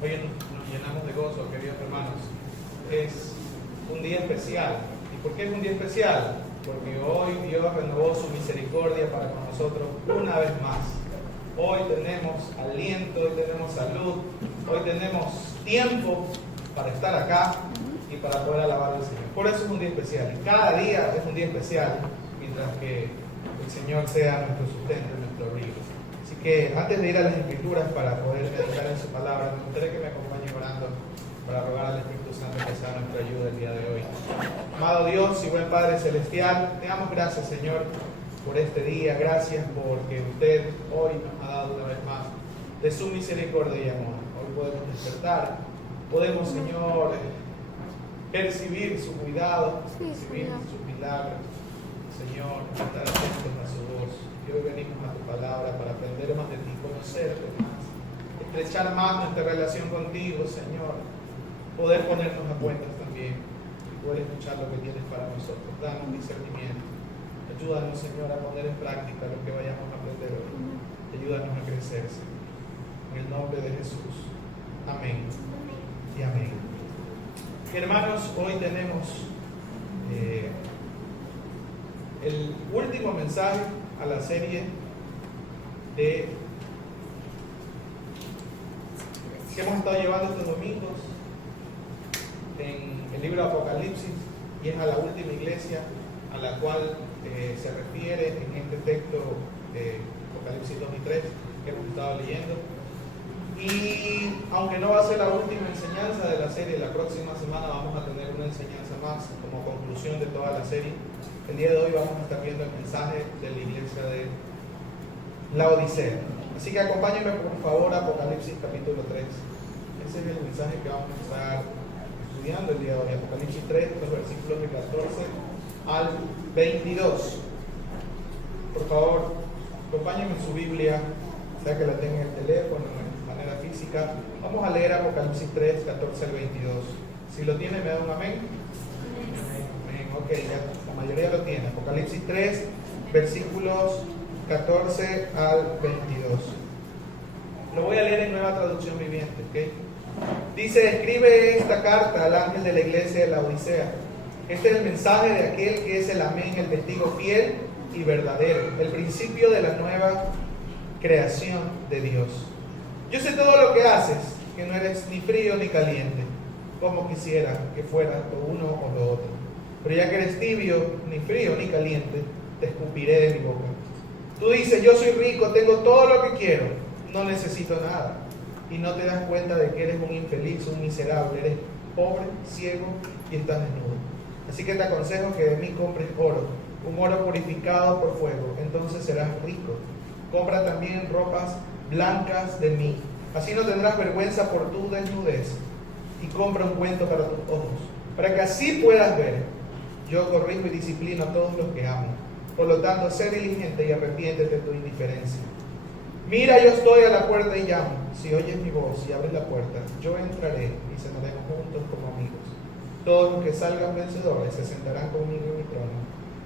Hoy nos llenamos de gozo, queridos hermanos. Es un día especial. ¿Y por qué es un día especial? Porque hoy Dios renovó su misericordia para con nosotros una vez más. Hoy tenemos aliento, hoy tenemos salud, hoy tenemos tiempo para estar acá y para poder alabar al Señor. Por eso es un día especial. Y cada día es un día especial, mientras que el Señor sea nuestro sustento, nuestro abrigo. Así que antes de ir a las Escrituras para poder meditar en su palabra, me gustaría que me acompañe orando para rogar al Espíritu Santo que sea nuestra ayuda el día de hoy. Amado Dios y buen Padre Celestial, te damos gracias, Señor, por este día. Gracias porque usted hoy nos ha dado una vez más de su misericordia y amor. Hoy podemos despertar, podemos, Señor, percibir su cuidado, percibir sus milagros. Señor, estar atentos a su voz. Y hoy venimos a tu palabra para aprender más de ti, conocerte más, estrechar más nuestra relación contigo, Señor, poder ponernos a cuentas también y poder escuchar lo que tienes para nosotros. Danos discernimiento. Ayúdanos, Señor, a poner en práctica lo que vayamos a aprender hoy. Ayúdanos a crecer, Señor. En el nombre de Jesús. Amén y amén. Hermanos, hoy tenemos el último mensaje a la serie que hemos estado llevando estos domingos en el libro de Apocalipsis, y es a la última iglesia a la cual se refiere en este texto de Apocalipsis 2 y 3 que hemos estado leyendo. Y aunque no va a ser la última enseñanza de la serie, la próxima semana vamos a tener una enseñanza más como conclusión de toda la serie. El día de hoy vamos a estar viendo el mensaje de la iglesia de la Odisea. Así que acompáñenme por favor a Apocalipsis capítulo 3. Ese es el mensaje que vamos a estar estudiando el día de hoy. Apocalipsis 3, los versículos de 14 al 22. Por favor, acompáñenme en su Biblia, sea que la tengan en el teléfono, de manera física. Vamos a leer Apocalipsis 3, 14 al 22. Si lo tiene, me da un amén. Amén. Ok, ya la mayoría lo tiene. Apocalipsis 3, versículos 14 al 22. Lo voy a leer en Nueva Traducción Viviente, ¿ok? Dice: escribe esta carta al ángel de la iglesia de la Odisea. Este es el mensaje de aquel que es el amén, el testigo fiel y verdadero, el principio de la nueva creación de Dios. Yo sé todo lo que haces, que no eres ni frío ni caliente, como quisiera que fueras lo uno o lo otro. Pero ya que eres tibio, ni frío ni caliente, te escupiré de mi boca. Tú dices: yo soy rico, tengo todo lo que quiero, no necesito nada. Y no te das cuenta de que eres un infeliz, un miserable, eres pobre, ciego y estás desnudo. Así que te aconsejo que de mí compres oro, un oro purificado por fuego, entonces serás rico. Compra también ropas blancas de mí, así no tendrás vergüenza por tu desnudez. Y compra un ungüento para tus ojos, para que así puedas ver. Yo corrijo y disciplino a todos los que amo. Por lo tanto, sé diligente y arrepiéntete de tu indiferencia. Mira, yo estoy a la puerta y llamo. Si oyes mi voz y abres la puerta, yo entraré y cenaremos juntos como amigos. Todos los que salgan vencedores se sentarán conmigo en mi trono,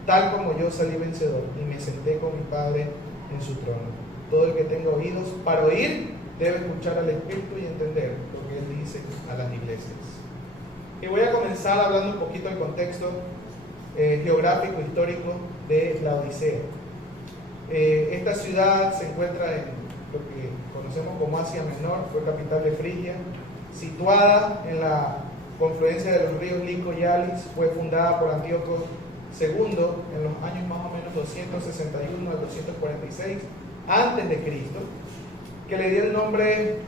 tal como yo salí vencedor y me senté con mi Padre en su trono. Todo el que tenga oídos para oír debe escuchar al Espíritu y entender lo que Él dice a las iglesias. Y voy a comenzar hablando un poquito del contexto geográfico, histórico de la Odisea. Esta ciudad se encuentra en lo que conocemos como Asia Menor, fue capital de Frigia, situada en la confluencia de los ríos Lico y Alis. Fue fundada por Antíoco II en los años más o menos 261 al 246 antes de Cristo, que le dio el nombre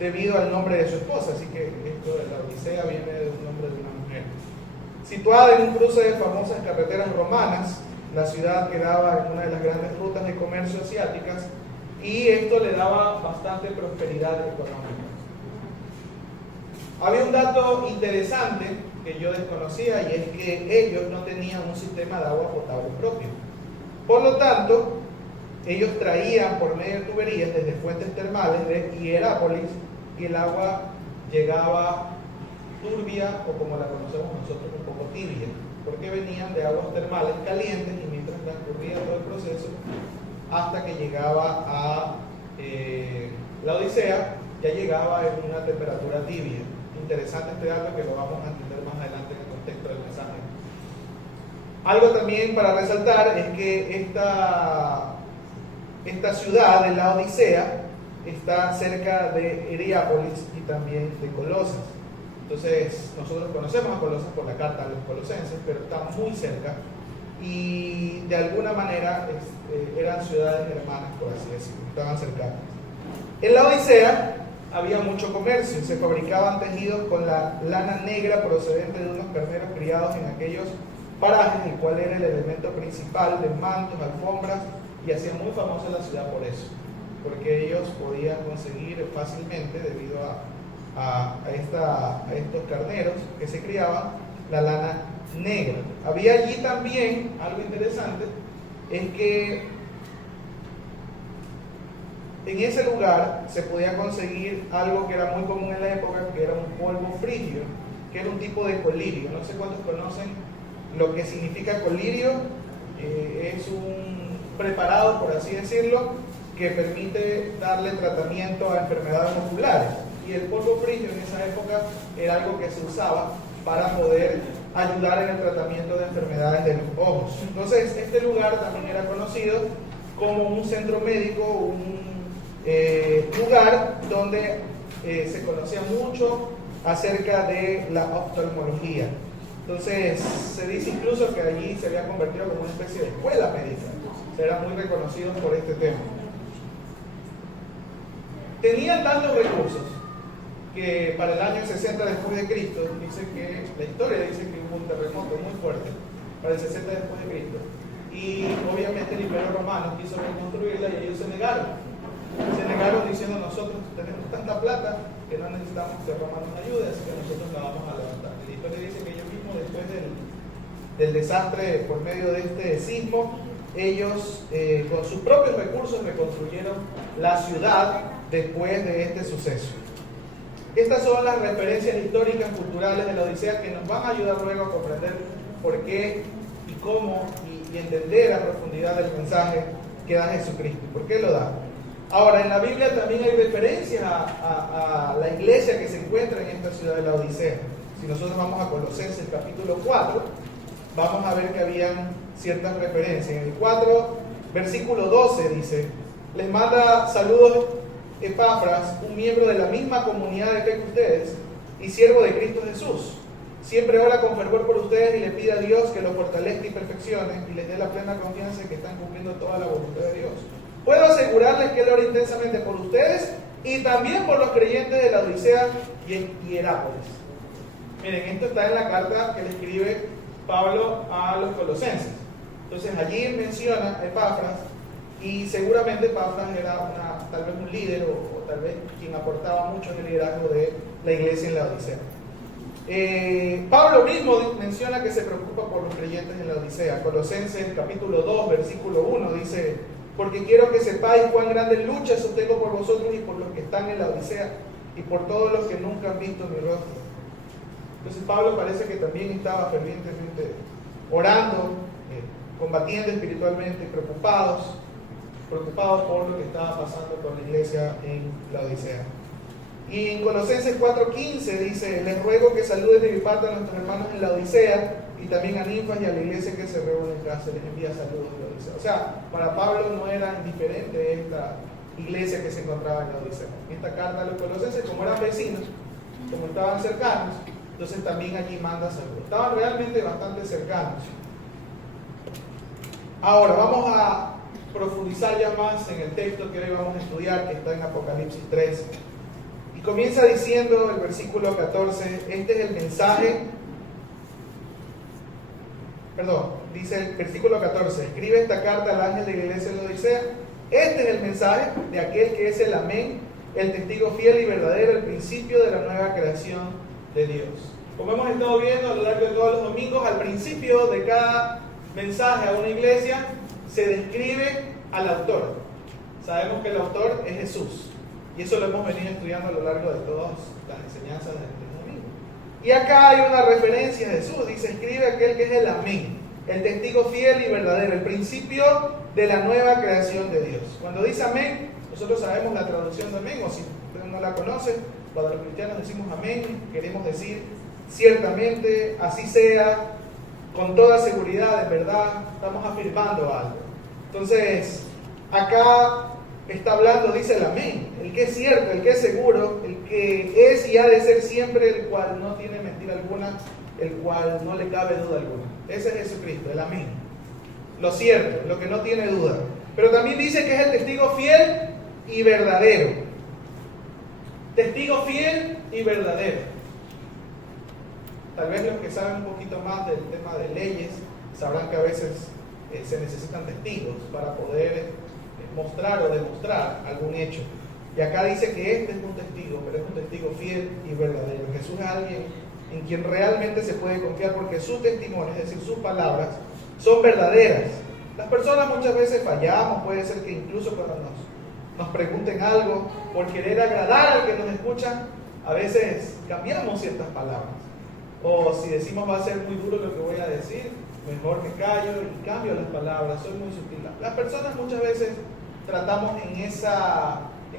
debido al nombre de su esposa. Así que esto de la Odisea viene del nombre de una mujer. Situada en un cruce de famosas carreteras romanas, la ciudad quedaba en una de las grandes rutas de comercio asiáticas, y esto le daba bastante prosperidad económica. Había un dato interesante que yo desconocía, y es que ellos no tenían un sistema de agua potable propio. Por lo tanto, ellos traían por medio de tuberías desde fuentes termales de Hierápolis, y el agua llegaba turbia, o como la conocemos nosotros, un poco tibia, porque venían de aguas termales calientes, y mientras transcurría todo el proceso hasta que llegaba a la Odisea, ya llegaba en una temperatura tibia. Interesante este dato que lo vamos a entender más adelante en el contexto del mensaje. Algo también para resaltar es que esta ciudad de la Odisea está cerca de Hierápolis y también de Colosas. Entonces, nosotros conocemos a Colosas por la carta a los colosenses, pero está muy cerca y de alguna manera eran ciudades hermanas, por así decirlo, estaban cercanas. En la Odisea había mucho comercio, se fabricaban tejidos con la lana negra procedente de unos carneros criados en aquellos parajes, el cual era el elemento principal de mantos, alfombras, y hacía muy famosa la ciudad por eso, porque ellos podían conseguir fácilmente, debido a estos carneros que se criaban, la lana negra. Había allí también algo interesante, es que en ese lugar se podía conseguir algo que era muy común en la época, que era un polvo frigio, que era un tipo de colirio. No sé cuántos conocen lo que significa colirio. Es un preparado, por así decirlo, que permite darle tratamiento a enfermedades oculares. Y el polvo frigio en esa época era algo que se usaba para poder ayudar en el tratamiento de enfermedades de los ojos. Entonces, este lugar también era conocido como un centro médico, un lugar donde se conocía mucho acerca de la oftalmología. Entonces, se dice incluso que allí se había convertido como una especie de escuela médica. Eran muy reconocidos por este tema. Tenían tantos recursos que para el año 60 después de Cristo, dice que la historia dice que hubo un terremoto muy fuerte para el 60 después de Cristo, y obviamente el Imperio Romano quiso reconstruirla y ellos se negaron diciendo: nosotros tenemos tanta plata que no necesitamos que Roma nos ayude, así que nosotros la vamos a levantar. Y la historia dice que ellos mismos, después del desastre por medio de este sismo, ellos con sus propios recursos reconstruyeron la ciudad después de este suceso. Estas son las referencias históricas culturales de la Odisea que nos van a ayudar luego a comprender por qué y cómo y entender a profundidad el mensaje que da Jesucristo. ¿Por qué lo da? Ahora, en la Biblia también hay referencias a la iglesia que se encuentra en esta ciudad de la Odisea. Si nosotros vamos a Colosenses capítulo 4, vamos a ver que habían ciertas referencias. En el 4, versículo 12 dice: les manda saludos Epafras, un miembro de la misma comunidad de fe que ustedes y siervo de Cristo Jesús. Siempre ora con fervor por ustedes y le pide a Dios que los fortalezca y perfeccione y les dé la plena confianza en que están cumpliendo toda la voluntad de Dios. Puedo asegurarles que Él ora intensamente por ustedes y también por los creyentes de la Odisea y en Hierápolis. Miren, esto está en la carta que le escribe Pablo a los colosenses. Entonces allí menciona a Epafras, y seguramente Epafras era tal vez un líder o tal vez quien aportaba mucho en el liderazgo de la iglesia en la Odisea. Pablo mismo menciona que se preocupa por los creyentes en la Odisea. Colosenses capítulo 2 versículo 1 dice: porque quiero que sepáis cuán grandes luchas sostengo por vosotros y por los que están en la Odisea y por todos los que nunca han visto mi rostro. Entonces Pablo parece que también estaba fervientemente orando, combatiendo espiritualmente, preocupados por lo que estaba pasando con la iglesia en la Odisea. Y en Colosenses 4:15 dice: les ruego que saluden de mi parte a nuestros hermanos en la Odisea y también a Ninfas y a la iglesia que se reúne en casa, les envía saludos de la Odisea. O sea, para Pablo no era indiferente esta iglesia que se encontraba en la Odisea. En esta carta a los colosenses, como eran vecinos, como estaban cercanos, entonces también allí manda saludos. Estaban realmente bastante cercanos. Ahora vamos a profundizar ya más en el texto que hoy vamos a estudiar, que está en Apocalipsis 3. Y comienza diciendo el versículo 14, este es el mensaje, dice el versículo 14, escribe esta carta al ángel de la iglesia de la Odisea, este es el mensaje de aquel que es el amén, el testigo fiel y verdadero, el principio de la nueva creación de Dios. Como hemos estado viendo a lo largo de todos los domingos, al principio de cada mensaje a una iglesia se describe al autor. Sabemos que el autor es Jesús, y eso lo hemos venido estudiando a lo largo de todas las enseñanzas del domingo. Y acá hay una referencia a Jesús, dice: escribe aquel que es el amén. el testigo fiel y verdadero, el principio de la nueva creación de Dios. Cuando dice amén, nosotros sabemos la traducción de amén, o si usted no la conoce, cuando los cristianos decimos amén, queremos decir ciertamente, así sea, con toda seguridad, de verdad, estamos afirmando algo. Entonces, acá está hablando, dice el amén, el que es cierto, el que es seguro, el que es y ha de ser siempre, el cual no tiene mentira alguna, el cual no le cabe duda alguna. Ese es Jesucristo, el amén. Lo cierto, lo que no tiene duda. Pero también dice que es el testigo fiel y verdadero. Testigo fiel y verdadero. Tal vez los que saben un poquito más del tema de leyes sabrán que a veces se necesitan testigos para poder mostrar o demostrar algún hecho. Y acá dice que este es un testigo, pero es un testigo fiel y verdadero. Jesús es alguien en quien realmente se puede confiar porque su testimonio, es decir, sus palabras, son verdaderas. Las personas muchas veces fallamos, puede ser que incluso cuando nos pregunten algo, por querer agradar al que nos escucha, a veces cambiamos ciertas palabras. O si decimos va a ser muy duro lo que voy a decir, mejor me callo y cambio las palabras, soy muy sutil. Las personas muchas veces tratamos en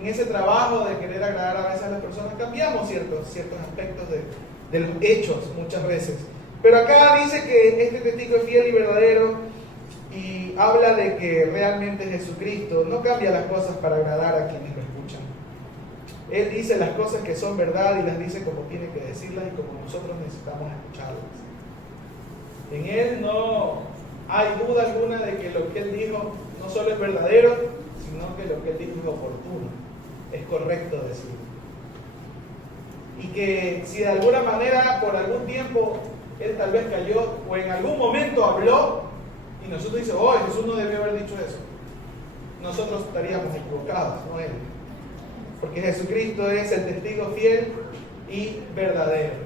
ese trabajo de querer agradar a veces a las personas, cambiamos ciertos aspectos de los hechos muchas veces. Pero acá dice que este testigo es fiel y verdadero y habla de que realmente Jesucristo no cambia las cosas para agradar a quienes lo escuchan. Él dice las cosas que son verdad y las dice como tiene que decirlas y como nosotros necesitamos escucharlas. En Él no hay duda alguna de que lo que Él dijo no solo es verdadero, sino que lo que Él dijo es oportuno, es correcto decirlo. Y que si de alguna manera, por algún tiempo, Él tal vez cayó o en algún momento habló y nosotros dice, oh, Jesús no debió haber dicho eso, nosotros estaríamos equivocados, no Él. Porque Jesucristo es el testigo fiel y verdadero.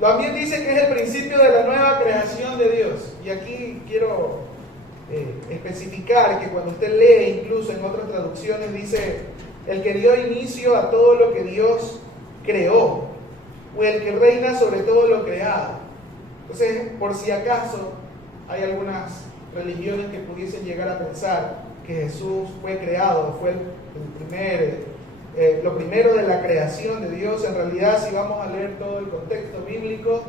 También dice que es el principio de la nueva creación de Dios. Y aquí quiero especificar que cuando usted lee, incluso en otras traducciones, dice el que dio inicio a todo lo que Dios creó, o el que reina sobre todo lo creado. Entonces, por si acaso hay algunas religiones que pudiesen llegar a pensar que Jesús fue creado, fue lo primero de la creación de Dios. En realidad, si vamos a leer todo el contexto bíblico,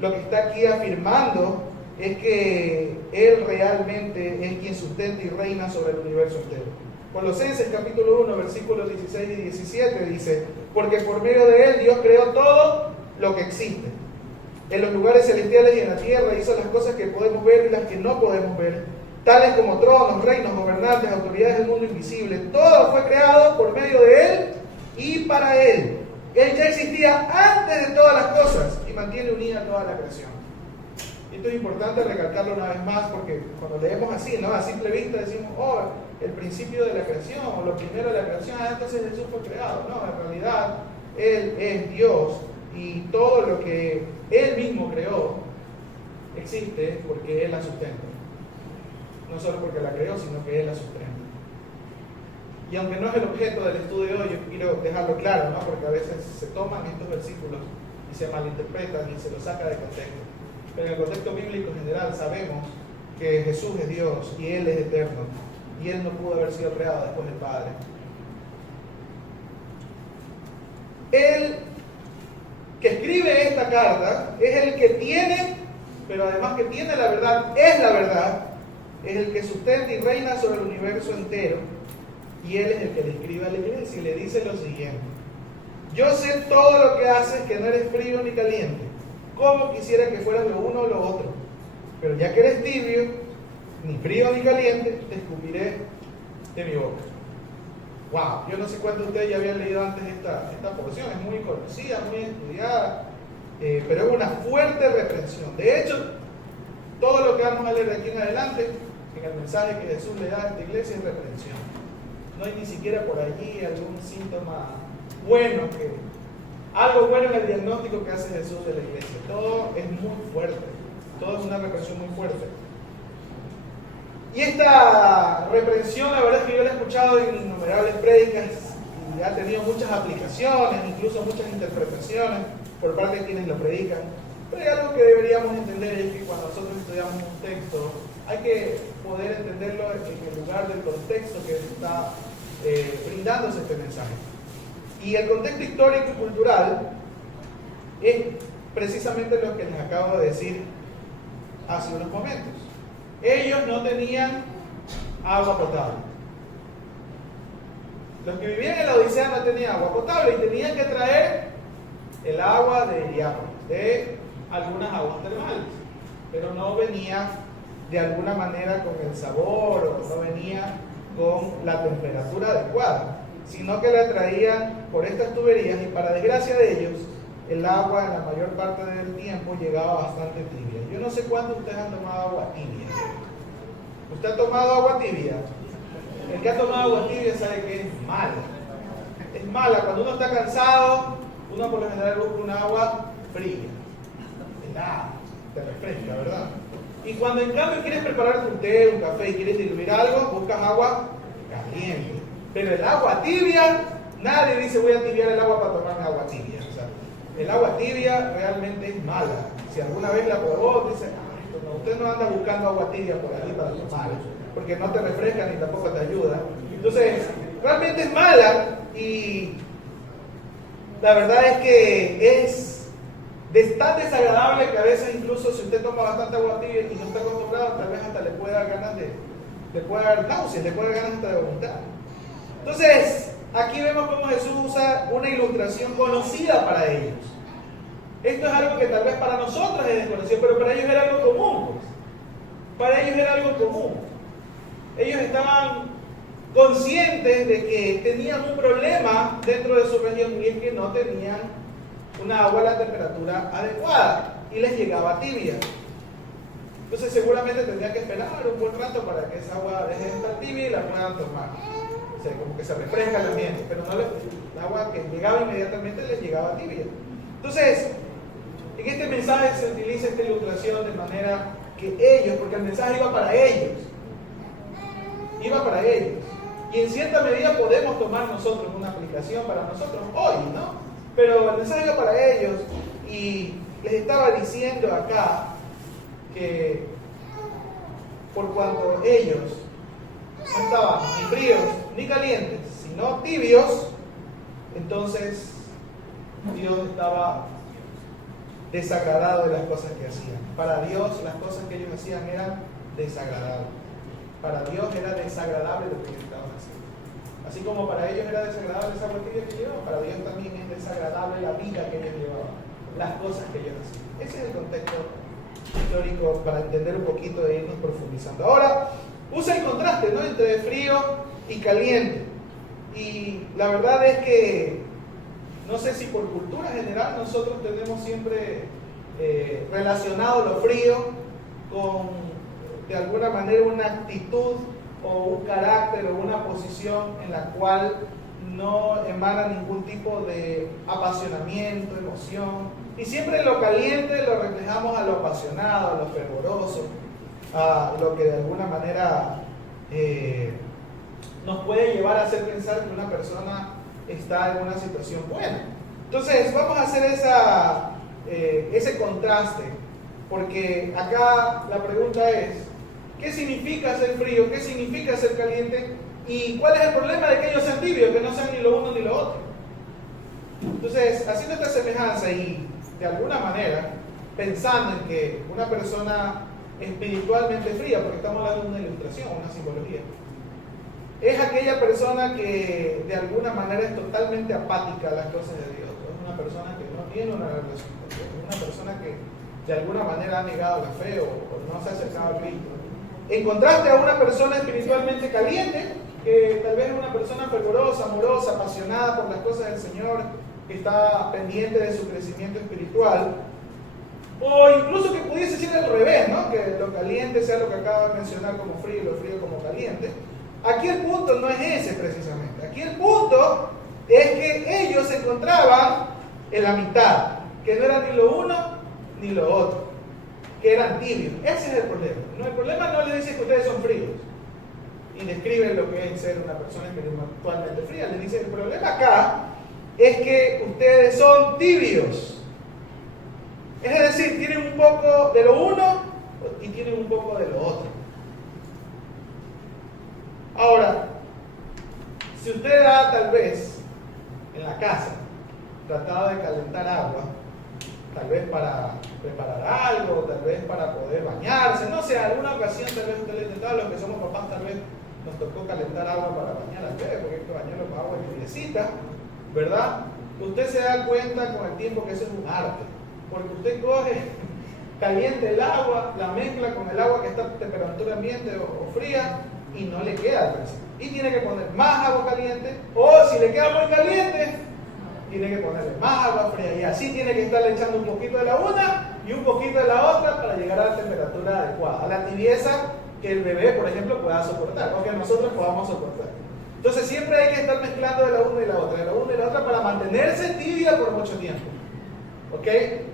lo que está aquí afirmando es que Él realmente es quien sustenta y reina sobre el universo entero. Colosenses capítulo 1, versículos 16 y 17 dice, porque por medio de Él Dios creó todo lo que existe. En los lugares celestiales y en la tierra hizo las cosas que podemos ver y las que no podemos ver, tales como tronos, reinos, gobernantes, autoridades del mundo invisible. Todo fue creado por medio de Él y para Él. Él ya existía antes de todas las cosas y mantiene unida toda la creación. Y esto es importante recalcarlo una vez más porque cuando leemos así, ¿no? A simple vista decimos, oh, el principio de la creación o lo primero de la creación, entonces Jesús fue creado. No, en realidad Él es Dios y todo lo que Él mismo creó existe porque Él la sustenta. No solo porque la creó, sino que Él la sustenta. Y aunque no es el objeto del estudio de hoy, yo quiero dejarlo claro, ¿no? Porque a veces se toman estos versículos y se malinterpretan y se los saca de contexto. Pero en el contexto bíblico general sabemos que Jesús es Dios y Él es eterno. Y Él no pudo haber sido creado después del Padre. Él que escribe esta carta es el que tiene, pero además que tiene la verdad, es la verdad, es el que sustenta y reina sobre el universo entero. Y Él es el que le escribe a la iglesia y le dice lo siguiente: yo sé todo lo que haces, que no eres frío ni caliente. Como quisiera que fueras lo uno o lo otro. Pero ya que eres tibio, ni frío ni caliente, te escupiré de mi boca. Wow, yo no sé cuántos de ustedes ya habían leído antes esta porción, es muy conocida, muy estudiada, pero es una fuerte reprensión. De hecho, todo lo que vamos a leer de aquí en adelante, en el mensaje que Jesús le da a esta iglesia, es reprensión. No hay ni siquiera por allí algún síntoma bueno, algo bueno en el diagnóstico que hace Jesús de la iglesia. Todo es muy fuerte, todo es una reprensión muy fuerte. Y esta reprensión, la verdad es que yo la he escuchado en innumerables prédicas y ha tenido muchas aplicaciones, incluso muchas interpretaciones por parte de quienes lo predican. Pero hay algo que deberíamos entender, es que cuando nosotros estudiamos un texto, hay que poder entenderlo en el lugar del contexto que está brindándose este mensaje. Y el contexto histórico y cultural es precisamente lo que les acabo de decir hace unos momentos. Ellos no tenían agua potable. Los que vivían en la Odisea no tenían agua potable y tenían que traer el agua de Heliópolis, de algunas aguas termales, pero no venía de alguna manera con el sabor o no venía con la temperatura adecuada, sino que la traían por estas tuberías y para desgracia de ellos, el agua en la mayor parte del tiempo llegaba bastante tibia. Yo no sé cuántos de ustedes han tomado agua tibia. ¿Usted ha tomado agua tibia? El que ha tomado agua tibia sabe que es mala. Es mala. Cuando uno está cansado, uno por lo general busca un agua fría. Helada. Te refresca, ¿verdad? Y cuando en cambio quieres preparar un té, un café y quieres diluir algo, buscas agua caliente. Pero el agua tibia, nadie dice voy a tibiar el agua para tomarme agua tibia. O sea, el agua tibia realmente es mala. Si alguna vez la probó, dice, no, usted no anda buscando agua tibia por ahí para tomar, porque no te refresca ni tampoco te ayuda. Entonces, realmente es mala y la verdad es que es tan desagradable que a veces incluso si usted toma bastante agua tibia y no está acostumbrado, tal vez hasta le puede dar ganas le puede dar náuseas, le puede dar ganas hasta de vomitar. Entonces, aquí vemos cómo Jesús usa una ilustración conocida para ellos. Esto es algo que tal vez para nosotros es desconocido, pero para ellos era algo común. Pues. Para ellos era algo común. Ellos estaban conscientes de que tenían un problema dentro de su región y es que no tenían una agua a la temperatura adecuada y les llegaba tibia. Entonces seguramente tendrían que esperar un buen rato para que esa agua deje de estar tibia y la puedan tomar. O sea, como que se refresca el ambiente, pero no el agua que llegaba inmediatamente les llegaba tibia. Entonces, en este mensaje se utiliza esta ilustración de manera que ellos, porque el mensaje iba para ellos, y en cierta medida podemos tomar nosotros una aplicación para nosotros hoy, ¿no? Pero el mensaje iba para ellos y les estaba diciendo acá que por cuanto ellos no estaban ni fríos ni calientes, sino tibios, entonces Dios estaba desagradado de las cosas que hacían. Para Dios las cosas que ellos hacían eran desagradables. Para Dios era desagradable lo que ellos estaban haciendo. Así como para ellos era desagradable esa botella que llevaban, para Dios también es desagradable la vida que ellos llevaban, las cosas que ellos hacían. Ese es el contexto histórico para entender un poquito e irnos profundizando. Ahora, usa el contraste, ¿no?, entre frío y caliente. Y la verdad es que no sé si por cultura general nosotros tenemos siempre relacionado lo frío con de alguna manera una actitud o un carácter o una posición en la cual no emana ningún tipo de apasionamiento, emoción. Y siempre lo caliente lo reflejamos a lo apasionado, a lo fervoroso, a lo que de alguna manera nos puede llevar a hacer pensar que una persona está en una situación buena. Entonces vamos a hacer ese contraste, porque acá la pregunta es, ¿qué significa ser frío? ¿Qué significa ser caliente? ¿Y cuál es el problema de que ellos sean tibios, que no sean ni lo uno ni lo otro? Entonces, haciendo esta semejanza y de alguna manera pensando en que una persona espiritualmente fría, porque estamos hablando de una ilustración, una simbología, es aquella persona que de alguna manera es totalmente apática a las cosas de Dios. Es una persona que no tiene una relación con Dios, es una persona que de alguna manera ha negado la fe o no se ha acercado a Cristo. En contraste a una persona espiritualmente caliente, que tal vez es una persona fervorosa, amorosa, apasionada por las cosas del Señor, que está pendiente de su crecimiento espiritual, o incluso que pudiese ser al revés, ¿no?, que lo caliente sea lo que acabo de mencionar como frío y lo frío como caliente. Aquí el punto no es ese precisamente. Aquí el punto es que ellos se encontraban en la mitad, que no era ni lo uno ni lo otro, que eran tibios. Ese es el problema. No, el problema no le dice que ustedes son fríos y describen lo que es ser una persona espiritualmente fría. Le dice, el problema acá es que ustedes son tibios. Es decir, tienen un poco de lo uno y tienen un poco de lo otro. Ahora, si usted ha tal vez en la casa tratado de calentar agua, tal vez para preparar algo, tal vez para poder bañarse, no sé, alguna ocasión tal vez usted lo ha intentado, los que somos papás tal vez nos tocó calentar agua para bañar al bebé, porque hay que bañarlo con agua tibiecita, ¿verdad? Usted se da cuenta con el tiempo que eso es un arte, porque usted coge, calienta el agua, la mezcla con el agua que está a temperatura ambiente o fría y no le queda al principio. Y tiene que poner más agua caliente, o si le queda muy caliente, tiene que ponerle más agua fría y así tiene que estarle echando un poquito de la una y un poquito de la otra para llegar a la temperatura adecuada, a la tibieza que el bebé, por ejemplo, pueda soportar o que nosotros podamos soportar. Entonces siempre hay que estar mezclando de la una y la otra, de la una y la otra para mantenerse tibia por mucho tiempo. ¿Ok?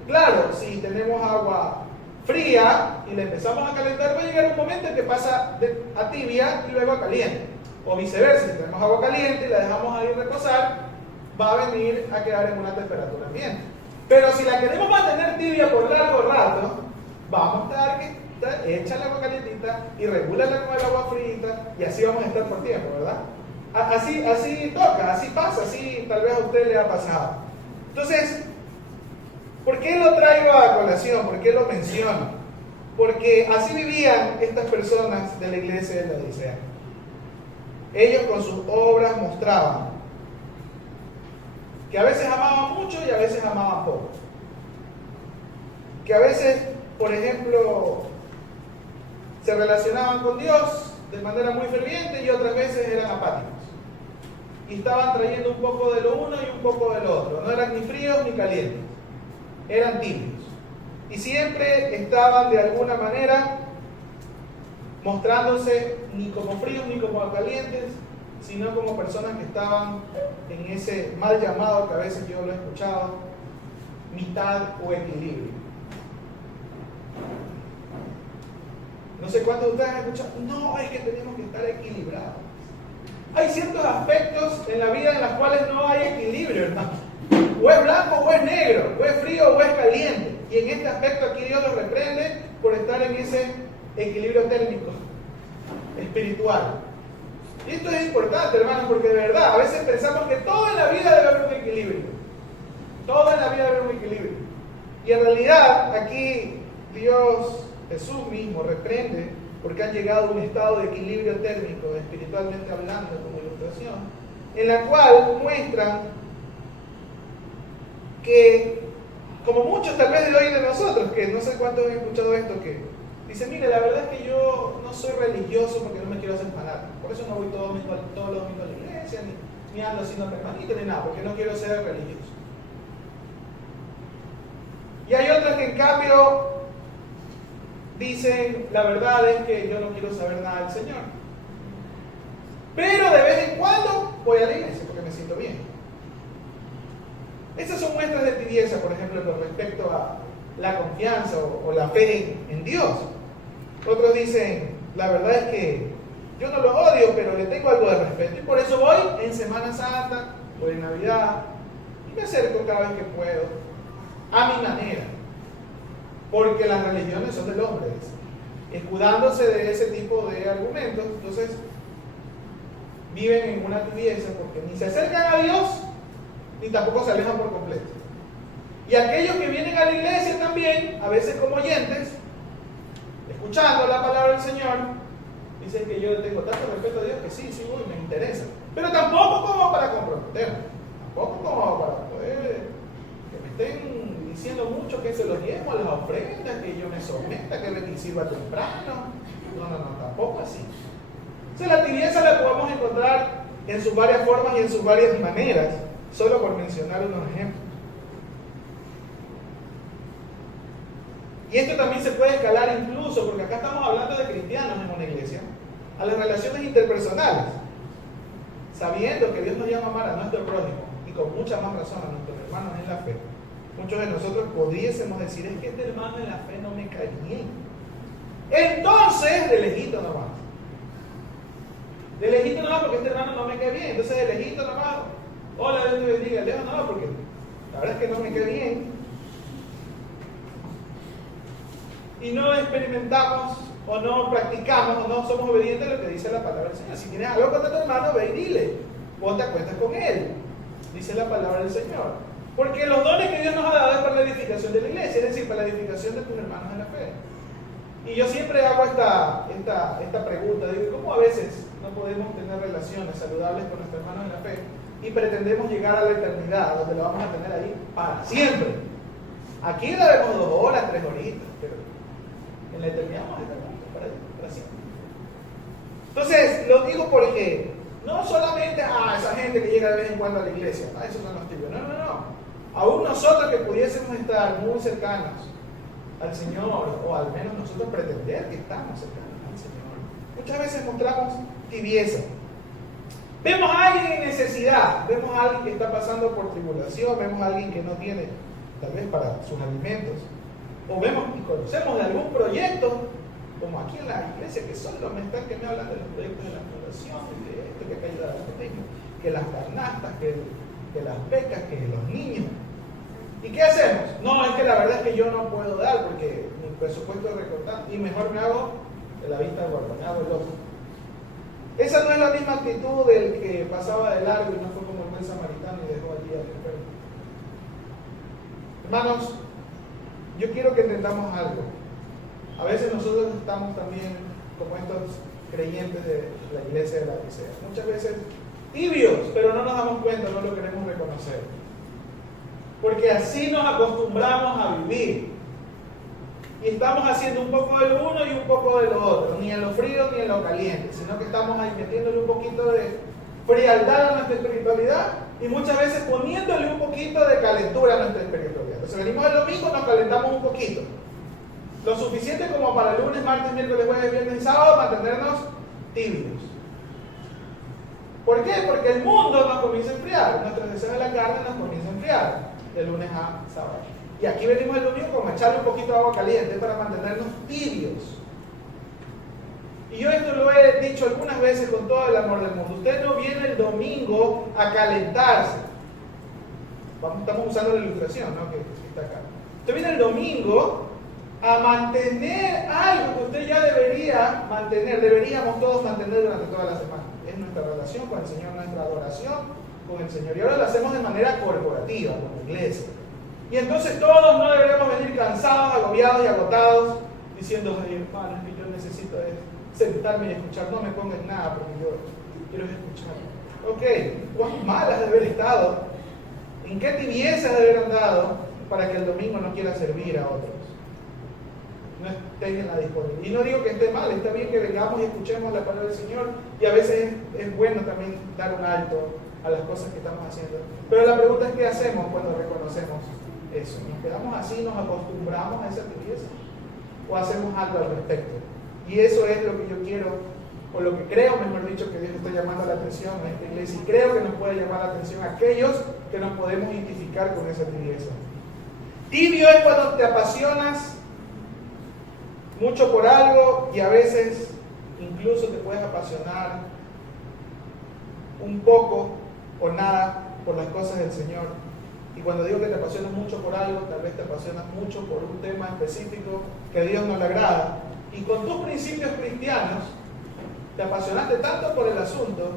Claro, si tenemos agua fría y le empezamos a calentar, va a llegar un momento en que pasa a tibia y luego a caliente. O viceversa, si tenemos agua caliente y la dejamos ahí reposar, va a venir a quedar en una temperatura ambiente. Pero si la queremos mantener tibia por largo rato, vamos a dar que echa el agua calientita y regúlala con el agua frita y así vamos a estar por tiempo, ¿verdad? Así toca, así pasa, así tal vez a usted le ha pasado. Entonces, ¿por qué lo traigo a colación? ¿Por qué lo menciono? Porque así vivían estas personas de la iglesia de Laodicea. Ellos con sus obras mostraban que a veces amaban mucho y a veces amaban poco. Que a veces, por ejemplo, se relacionaban con Dios de manera muy ferviente y otras veces eran apáticos. Y estaban trayendo un poco de lo uno y un poco de lo otro. No eran ni fríos ni calientes. Eran tibios. Y siempre estaban de alguna manera mostrándose ni como fríos ni como calientes, sino como personas que estaban en ese mal llamado que a veces yo lo he escuchado, mitad o equilibrio. No sé cuántos de ustedes han escuchado, no, es que tenemos que estar equilibrados. Hay ciertos aspectos en la vida en los cuales no hay equilibrio, hermano. O es blanco o es negro, o es frío o es caliente. Y en este aspecto aquí Dios los reprende por estar en ese equilibrio térmico, espiritual. Y esto es importante, hermanos, porque de verdad, a veces pensamos que todo en la vida debe haber un equilibrio. Todo en la vida debe haber un equilibrio. Y en realidad, aquí Dios, Jesús mismo, reprende porque han llegado a un estado de equilibrio térmico, espiritualmente hablando, como ilustración, en la cual muestran que, como muchos tal vez de hoy de nosotros, que no sé cuántos han escuchado esto, que dicen, mire, la verdad es que yo no soy religioso porque no me quiero hacer fanático, por eso no voy todos los domingos a la iglesia, ni ando haciendo permanente, ni nada, porque no quiero ser religioso. Y hay otros que en cambio dicen, la verdad es que yo no quiero saber nada del Señor, pero de vez en cuando voy a la iglesia porque me siento bien. Esas son muestras de tibieza, por ejemplo, con respecto a la confianza o la fe en Dios. Otros dicen, la verdad es que yo no lo odio, pero le tengo algo de respeto. Y por eso voy en Semana Santa, voy en Navidad, y me acerco cada vez que puedo, a mi manera. Porque las religiones son del hombre, escudándose de ese tipo de argumentos. Entonces, viven en una tibieza porque ni se acercan a Dios, ni tampoco se alejan por completo. Y aquellos que vienen a la iglesia también, a veces como oyentes, escuchando la palabra del Señor, dicen que yo le tengo tanto respeto a Dios que sí, voy, me interesa. Pero tampoco como para comprometerme, tampoco como para poder que me estén diciendo mucho que se los llevo a las ofrendas, que yo me someta, que me sirva temprano. No, tampoco así. Entonces la tibieza la podemos encontrar en sus varias formas y en sus varias maneras, solo por mencionar unos ejemplos. Y esto también se puede escalar incluso, porque acá estamos hablando de cristianos en una iglesia, a las relaciones interpersonales, sabiendo que Dios nos llama a amar a nuestro prójimo, y con mucha más razón a nuestros hermanos en la fe. Muchos de nosotros pudiésemos decir, es que este hermano en la fe no me cae bien. Entonces, de lejito nomás. De lejito nomás porque este hermano no me cae bien. Entonces, de lejito nomás, hola, Dios te bendiga. Lejos nomás porque la verdad es que no me cae bien. y no experimentamos o no practicamos o no somos obedientes a lo que dice la palabra del Señor. Si tienes algo contra tu hermano, ve y dile, ponte a cuentas con él, dice la palabra del Señor. Porque los dones que Dios nos ha dado es para la edificación de la iglesia, es decir, para la edificación de tus hermanos en la fe. Y yo siempre hago esta pregunta, digo, ¿cómo a veces no podemos tener relaciones saludables con nuestros hermanos en la fe y pretendemos llegar a la eternidad, donde la vamos a tener ahí para siempre? Aquí la vemos 2 horas, 3 horitas, pero en la eternidad vamos a estar juntos para siempre. Entonces, lo digo porque no solamente a esa gente que llega de vez en cuando a la iglesia, esos son los tibios, no. Aún nosotros que pudiésemos estar muy cercanos al Señor, o al menos nosotros pretender que estamos cercanos al Señor, muchas veces mostramos tibieza. Vemos a alguien en necesidad, vemos a alguien que está pasando por tribulación, vemos a alguien que no tiene tal vez para sus alimentos, o vemos y conocemos de algún proyecto, como aquí en la iglesia, que solo me están que me hablan de los proyectos de la fundación, de esto que hay que ayudar a los niños, que las canastas, que las becas, que los niños. ¿Y qué hacemos? No, es que la verdad es que yo no puedo dar porque mi presupuesto es recortado y mejor me hago de la vista gorda, me hago el loco. Esa no es la misma actitud del que pasaba de largo y no fue como el buen samaritano y dejó allí al enfermo. Hermanos, yo quiero que entendamos algo. A veces nosotros estamos también como estos creyentes de la iglesia de la Odisea. Muchas veces tibios, pero no nos damos cuenta, no lo queremos reconocer. Porque así nos acostumbramos a vivir. Y estamos haciendo un poco de lo uno y un poco de lo otro. Ni en lo frío ni en lo caliente. Sino que estamos ahí metiéndole un poquito de frialdad a nuestra espiritualidad. Y muchas veces poniéndole un poquito de calentura a nuestra espiritualidad. Entonces venimos el domingo, nos calentamos un poquito. Lo suficiente como para el lunes, martes, miércoles, jueves, viernes y sábado mantenernos tibios. ¿Por qué? Porque el mundo nos comienza a enfriar. Nuestros deseos de la carne nos comienza a enfriar. De lunes a sábado. Y aquí venimos el domingo como a echarle un poquito de agua caliente para mantenernos tibios. Y yo esto lo he dicho algunas veces con todo el amor del mundo. Usted no viene el domingo a calentarse. Estamos usando la ilustración, ¿no? Que está acá. Usted viene el domingo a mantener algo que usted ya debería mantener, deberíamos todos mantener durante toda la semana. Es nuestra relación con el Señor, nuestra adoración con el Señor. Y ahora lo hacemos de manera corporativa, con la iglesia. Y entonces todos no deberíamos venir cansados, agobiados y agotados, diciendo, ay, hermano, es que yo necesito sentarme y escuchar, no me pongas nada porque yo quiero escuchar. Ok, ¿cuán malas de haber estado? ¿En qué tibieza de haber andado para que el domingo no quiera servir a otros? No estén en la disponibilidad. Y no digo que esté mal, está bien que vengamos y escuchemos la palabra del Señor, y a veces es bueno también dar un alto a las cosas que estamos haciendo. Pero la pregunta es, ¿qué hacemos cuando reconocemos eso? ¿Nos quedamos así, nos acostumbramos a esa tibieza? ¿O hacemos algo al respecto? Y eso es lo que yo quiero, o lo que creo, mejor dicho, que Dios está llamando la atención a esta iglesia, y creo que nos puede llamar la atención a aquellos que nos podemos identificar con esa tibieza. Tibio es cuando te apasionas mucho por algo y a veces incluso te puedes apasionar un poco o nada por las cosas del Señor. Y cuando digo que te apasionas mucho por algo, tal vez te apasionas mucho por un tema específico que a Dios no le agrada. Y con tus principios cristianos, te apasionaste tanto por el asunto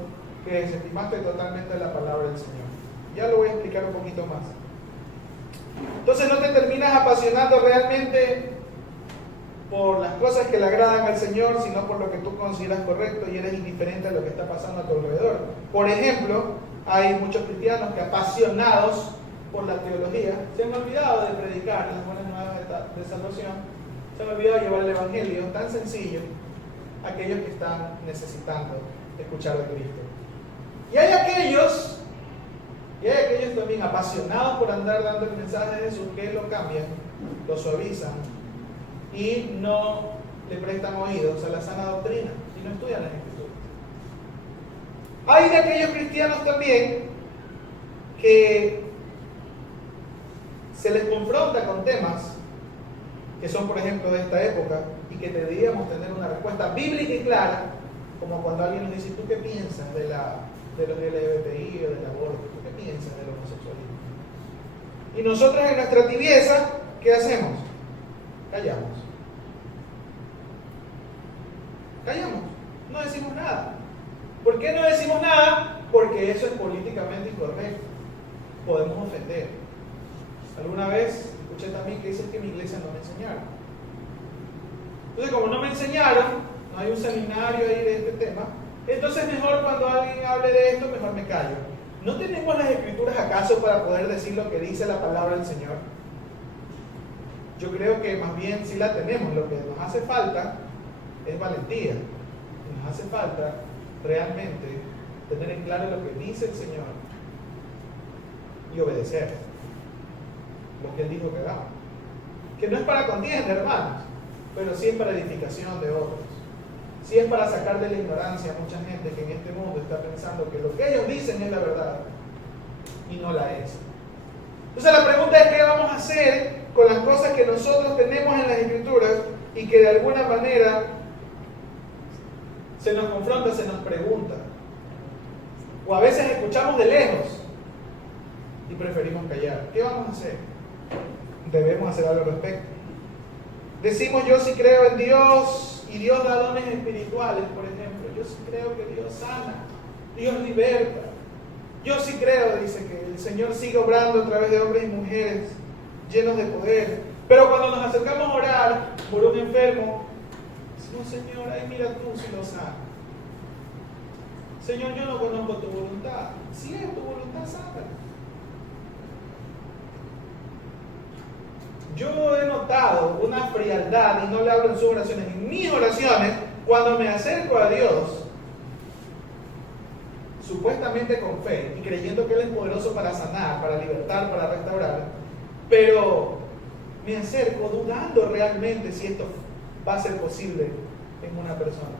que desestimaste totalmente la palabra del Señor. Ya lo voy a explicar un poquito más. Entonces no te terminas apasionando realmente por las cosas que le agradan al Señor, sino por lo que tú consideras correcto y eres indiferente a lo que está pasando a tu alrededor. Por ejemplo, hay muchos cristianos que, apasionados por la teología, se han olvidado de predicar las buenas nuevas de salvación, se han olvidado de llevar el evangelio tan sencillo a aquellos que están necesitando escuchar de Cristo. Y hay aquellos también apasionados por andar dando el mensaje de Jesús, que lo cambian, lo suavizan y no le prestan oídos a la sana doctrina y no estudian las Escrituras. Hay de aquellos cristianos también que se les confronta con temas que son, por ejemplo, de esta época y que deberíamos tener una respuesta bíblica y clara, como cuando alguien nos dice, ¿tú qué piensas de los LGBTI o del aborto? ¿Tú qué piensas del homosexualismo? Y nosotros en nuestra tibieza, ¿qué hacemos? Callamos. Callamos, no decimos nada. ¿Por qué no decimos nada? Porque eso es políticamente incorrecto. Podemos ofender. Alguna vez escuché también que dicen que mi iglesia no me enseñaron. Entonces, como no me enseñaron, no hay un seminario ahí de este tema, entonces mejor cuando alguien hable de esto, mejor me callo. ¿No tenemos las escrituras acaso para poder decir lo que dice la palabra del Señor? Yo creo que más bien sí la tenemos. Lo que nos hace falta es valentía. Nos hace falta realmente tener en claro lo que dice el Señor y obedecer lo que Él dijo que hagamos. Que no es para contienda, hermanos, pero sí es para edificación de otros. Sí es para sacar de la ignorancia a mucha gente que en este mundo está pensando que lo que ellos dicen es la verdad y no la es. Entonces la pregunta es: ¿qué vamos a hacer con las cosas que nosotros tenemos en las Escrituras y que de alguna manera se nos confronta, se nos pregunta? O a veces escuchamos de lejos y preferimos callar. ¿Qué vamos a hacer? Debemos hacer algo al respecto. Decimos: yo sí creo en Dios y Dios da dones espirituales, por ejemplo. Yo sí creo que Dios sana, Dios liberta. Yo sí creo, dice, que el Señor sigue obrando a través de hombres y mujeres llenos de poder. Pero cuando nos acercamos a orar por un enfermo, decimos: Señor, ay, mira tú si lo sanas. Señor, yo no conozco tu voluntad. Si es tu voluntad, sácala. Yo he notado una frialdad, y no le hablo en sus oraciones, en mis oraciones, cuando me acerco a Dios, supuestamente con fe, y creyendo que Él es poderoso para sanar, para libertar, para restaurar, pero me acerco dudando realmente si esto va a ser posible en una persona.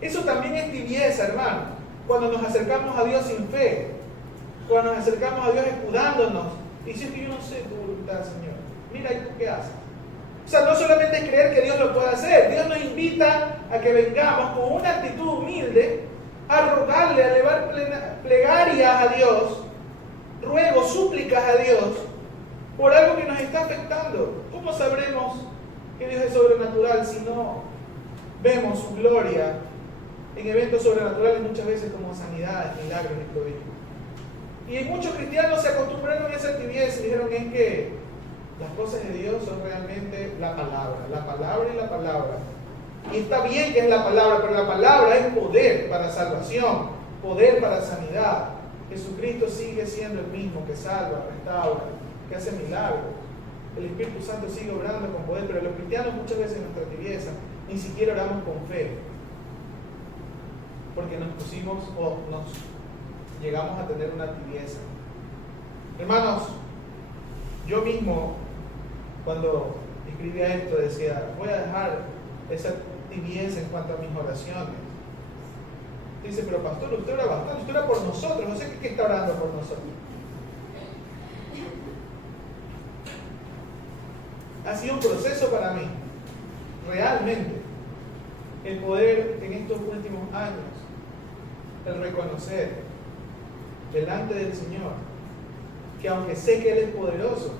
Eso también es tibieza, hermano. Cuando nos acercamos a Dios sin fe, cuando nos acercamos a Dios escudándonos, y si es que yo no sé tu voluntad, Señor, mira, ¿y tú qué haces? O sea, no solamente es creer que Dios lo puede hacer, Dios nos invita a que vengamos con una actitud humilde a rogarle, a elevar plegarias a Dios, ruegos, súplicas a Dios por algo que nos está afectando. ¿Cómo sabremos que Dios es sobrenatural si no vemos su gloria en eventos sobrenaturales, muchas veces como sanidades, milagros y prodigios? Y muchos cristianos se acostumbraron a esa tibieza y dijeron: es que las cosas de Dios son realmente la palabra y la palabra. Y está bien que es la palabra, pero la palabra es poder para salvación, poder para sanidad. Jesucristo sigue siendo el mismo que salva, restaura, que hace milagros. El Espíritu Santo sigue obrando con poder, pero los cristianos muchas veces en nuestra tibieza ni siquiera oramos con fe, porque nos pusimos o nos llegamos a tener una tibieza. Hermanos, yo mismo, cuando escribía esto, decía: voy a dejar esa tibieza en cuanto a mis oraciones. Dice: pero pastor, usted ora bastante, usted ora por nosotros. No sé qué está orando por nosotros. Ha sido un proceso para mí, realmente, el poder en estos últimos años, el reconocer delante del Señor que aunque sé que Él es poderoso,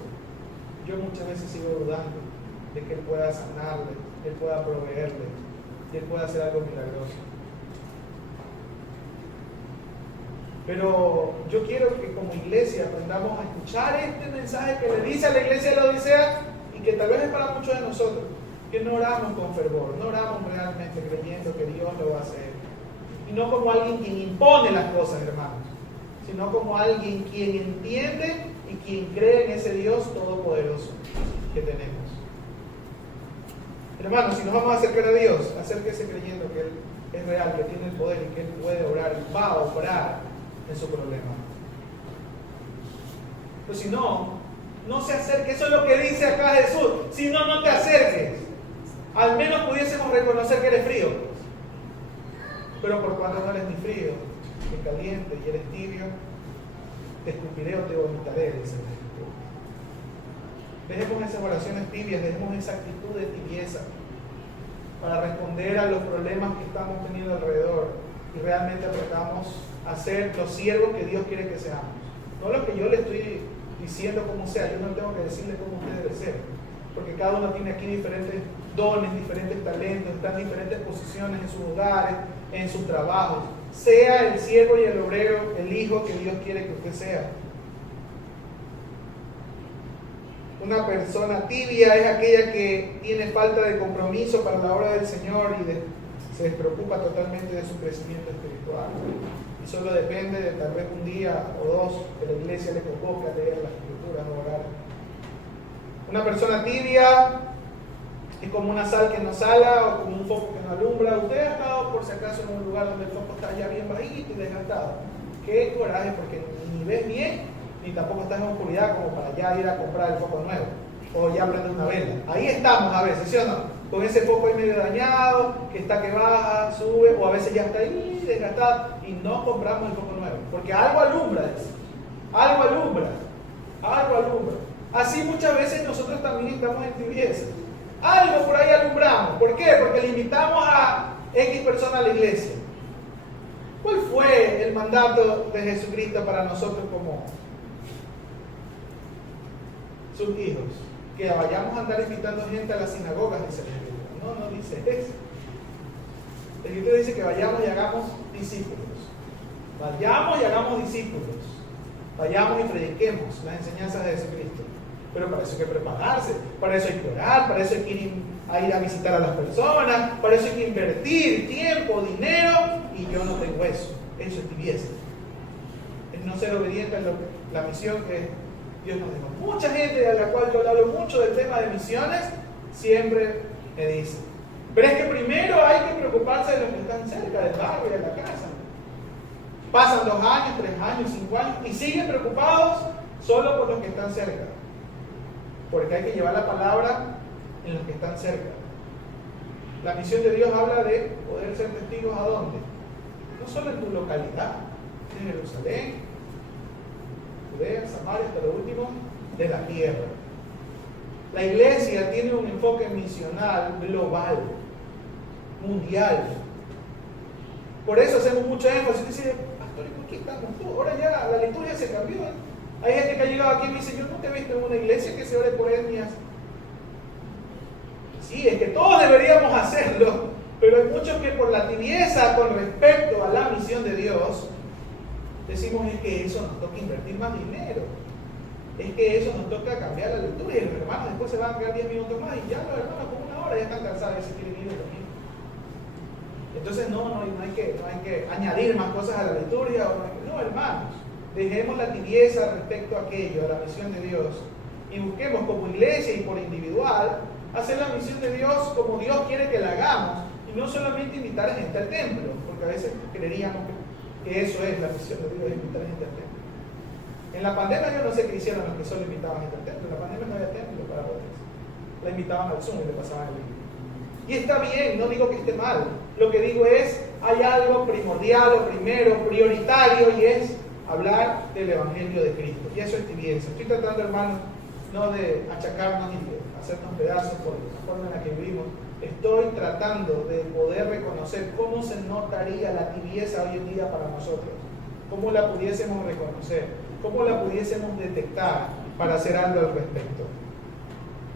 yo muchas veces sigo dudando de que Él pueda sanarle, Él pueda proveerle, y Él pueda hacer algo milagroso. Pero yo quiero que como iglesia aprendamos a escuchar este mensaje que le dice a la iglesia de la Odisea, y que tal vez es para muchos de nosotros, que no oramos con fervor, no oramos realmente creyendo que Dios lo va a hacer. Y no como alguien quien impone las cosas, hermanos, sino como alguien quien entiende y quien cree en ese Dios todopoderoso que tenemos. Hermanos, si nos vamos a acercar a Dios, acérquese creyendo que Él es real, que tiene el poder y que Él puede obrar y va a obrar en su problema. Pero si no, no se acerque. Eso es lo que dice acá Jesús: si no, no te acerques. Al menos pudiésemos reconocer que eres frío. Pero por cuanto no eres ni frío ni caliente y eres tibio, te escupiré o te vomitaré, dice el Espíritu. Dejemos esas oraciones tibias, dejemos esa actitud de tibieza para responder a los problemas que estamos teniendo alrededor y realmente aprendamos a ser los siervos que Dios quiere que seamos. No lo que yo le estoy diciendo cómo sea, yo no tengo que decirle cómo usted debe ser, porque cada uno tiene aquí diferentes dones, diferentes talentos, están en diferentes posiciones en sus hogares, en sus trabajos. Sea el siervo y el obrero, el hijo que Dios quiere que usted sea. Una persona tibia es aquella que tiene falta de compromiso para la obra del Señor y se despreocupa totalmente de su crecimiento espiritual. Y solo depende de tal vez un día o dos que la iglesia le convoque a leer las escrituras o orar. Una persona tibia es como una sal que no sala o como un foco que no alumbra. Usted ha estado por si acaso en un lugar donde el foco está ya bien bajito y desgastado. Qué coraje, porque ni ves bien ni tampoco estás en oscuridad como para ya ir a comprar el foco nuevo o ya prender una vela. Ahí estamos a veces, ¿sí o no? Con ese foco ahí medio dañado, que está que baja, sube, o a veces ya está ahí desgastado y no compramos el foco nuevo, porque algo alumbra, algo alumbra, algo alumbra. Así muchas veces nosotros también estamos en tibieza. Algo por ahí alumbramos. ¿Por qué? Porque le invitamos a X persona a la iglesia. ¿Cuál fue el mandato de Jesucristo para nosotros como sus hijos? Que vayamos a andar invitando gente a las sinagogas, dice la Escritura. No, no dice eso. La Escritura dice que vayamos y hagamos discípulos. Vayamos y hagamos discípulos. Vayamos y prediquemos las enseñanzas de Jesucristo. Pero para eso hay que prepararse, para eso hay que orar, para eso hay que ir a visitar a las personas, para eso hay que invertir tiempo, dinero, y yo no tengo eso. Eso es tibieza. Es no ser obediente a la misión que Dios nos dejó. Mucha gente a la cual yo le hablo mucho del tema de misiones, siempre me dice, pero es que primero hay que preocuparse de los que están cerca del barrio y de la casa. Pasan 2 años, 3 años, 5 años, y siguen preocupados solo por los que están cerca. Porque hay que llevar la palabra en los que están cerca. La misión de Dios habla de poder ser testigos ¿a dónde? No solo en tu localidad, en Jerusalén, Judea, Samaria, hasta lo último de la tierra. La iglesia tiene un enfoque misional global, mundial. Por eso hacemos mucho énfasis. Dice, pastor, ¿y por qué estamos todos? Ahora ya la liturgia se cambió. Hay gente que ha llegado aquí y me dice, yo nunca he visto en una iglesia que se ore por etnias. Sí, es que todos deberíamos hacerlo, pero hay muchos que por la tibieza con respecto a la misión de Dios, decimos es que eso nos toca invertir más dinero, es que eso nos toca cambiar la liturgia, y los hermanos después se van a quedar 10 minutos más y ya los hermanos con 1 hora ya están cansados y se quieren ir el domingo. Entonces no hay que añadir más cosas a la liturgia, no, hermanos. Dejemos la tibieza respecto a aquello, a la misión de Dios, y busquemos como iglesia y por individual hacer la misión de Dios como Dios quiere que la hagamos, y no solamente invitar a gente al templo, porque a veces creeríamos que eso es la misión de Dios, invitar a gente al templo. En la pandemia yo no sé qué hicieron los que solo invitaban gente al templo. En la pandemia no había templo para poder. La invitaban al Zoom y le pasaban el link. Y está bien, no digo que esté mal. Lo que digo es, hay algo primordial o primero, prioritario, y es hablar del Evangelio de Cristo. Y eso es tibieza. Estoy tratando, hermanos, no de achacarnos y de hacernos pedazos por la forma en la que vivimos. Estoy tratando de poder reconocer cómo se notaría la tibieza hoy en día para nosotros. Cómo la pudiésemos reconocer. Cómo la pudiésemos detectar para hacer algo al respecto.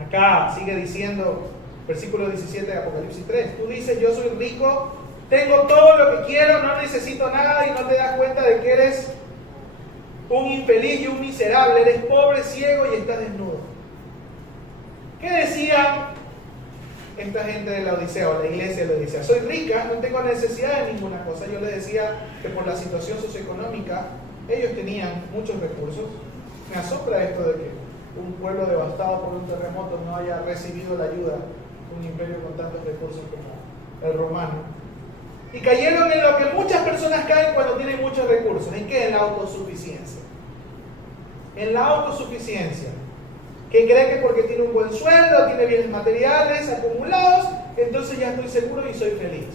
Acá sigue diciendo, versículo 17 de Apocalipsis 3. Tú dices, yo soy rico, tengo todo lo que quiero, no necesito nada, y no te das cuenta de que eres un infeliz y un miserable, eres pobre, ciego y estás desnudo. ¿Qué decía esta gente de la Odisea o la iglesia de la Odisea? Soy rica, no tengo necesidad de ninguna cosa. Yo les decía que por la situación socioeconómica ellos tenían muchos recursos. Me asombra esto de que un pueblo devastado por un terremoto no haya recibido la ayuda de un imperio con tantos recursos como el romano. Y cayeron en lo que muchas personas caen cuando tienen muchos recursos. ¿En qué? En la autosuficiencia. En la autosuficiencia. Que cree que porque tiene un buen sueldo, tiene bienes materiales acumulados, entonces ya estoy seguro y soy feliz.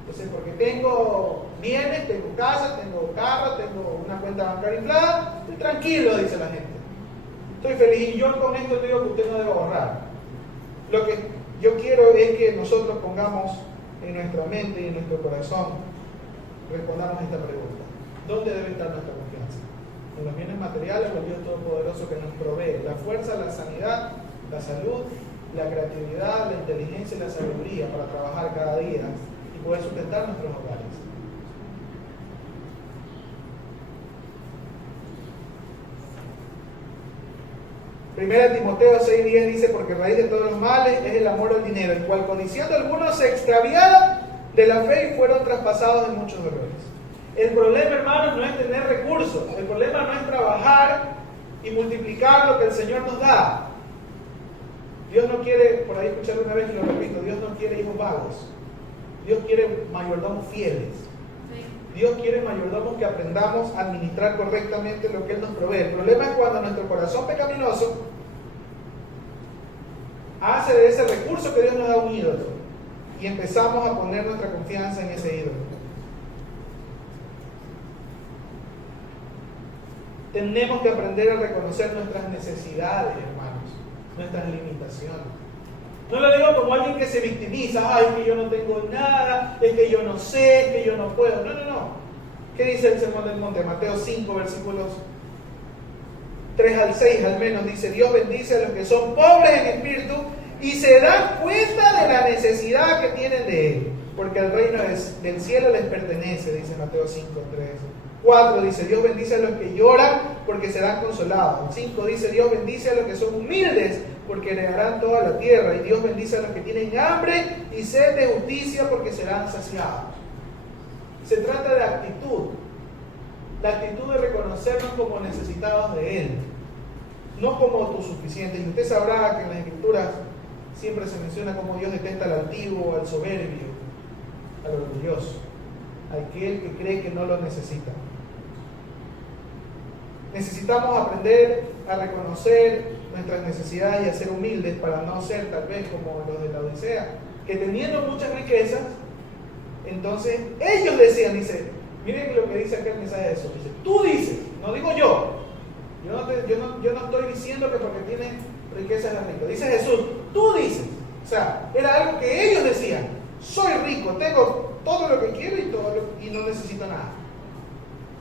Entonces, porque tengo bienes, tengo casa, tengo carro, tengo una cuenta bancaria inflada, estoy tranquilo, dice la gente. Estoy feliz, y yo con esto digo que usted no debe ahorrar. Lo que yo quiero es que nosotros pongamos en nuestra mente y en nuestro corazón, respondamos esta pregunta: ¿dónde debe estar nuestra confianza? ¿En los bienes materiales o el Dios Todopoderoso que nos provee la fuerza, la sanidad, la salud la creatividad, la inteligencia y la sabiduría para trabajar cada día y poder sustentar nuestros hogares. Primera Timoteo 6:10 dice: porque raíz de todos los males es el amor al dinero, el cual codiciando algunos se extraviaron de la fe y fueron traspasados de muchos dolores. El problema, hermanos, no es tener recursos, el problema no es trabajar y multiplicar lo que el Señor nos da. Dios no quiere, por ahí escuchar una vez y lo repito, Dios no quiere hijos vagos, Dios quiere mayordomos fieles. Dios quiere mayordomos que aprendamos a administrar correctamente lo que Él nos provee. El problema es cuando nuestro corazón pecaminoso hace de ese recurso que Dios nos da un ídolo y empezamos a poner nuestra confianza en ese ídolo. Tenemos que aprender a reconocer nuestras necesidades, hermanos, nuestras limitaciones. No lo digo como alguien que se victimiza: ay, es que yo no tengo nada, es que yo no sé, es que yo no puedo. No, no, no. ¿Qué dice el Sermón del Monte? Mateo 5, versículos 3 al 6 al menos, dice: Dios bendice a los que son pobres en espíritu y se dan cuenta de la necesidad que tienen de Él, porque el reino del cielo les pertenece, dice Mateo 5, 3. 4 dice: Dios bendice a los que lloran porque serán consolados. 5 dice: Dios bendice a los que son humildes porque heredarán toda la tierra. Y Dios bendice a los que tienen hambre y sed de justicia porque serán saciados. Se trata de actitud, la actitud de reconocernos como necesitados de Él, no como autosuficientes. Y usted sabrá que en las Escrituras siempre se menciona cómo Dios detesta al altivo, al soberbio, al orgulloso, a aquel que cree que no lo necesita. Necesitamos aprender a reconocer nuestras necesidades y a ser humildes para no ser tal vez como los de la Odisea, que teniendo muchas riquezas, entonces ellos decían, dice, miren lo que dice acá el mensaje de Jesús, dice: tú dices, no digo yo no estoy diciendo que porque tienes riquezas eres rico, dice Jesús, tú dices. O sea, era algo que ellos decían: soy rico, tengo todo lo que quiero y no necesito nada.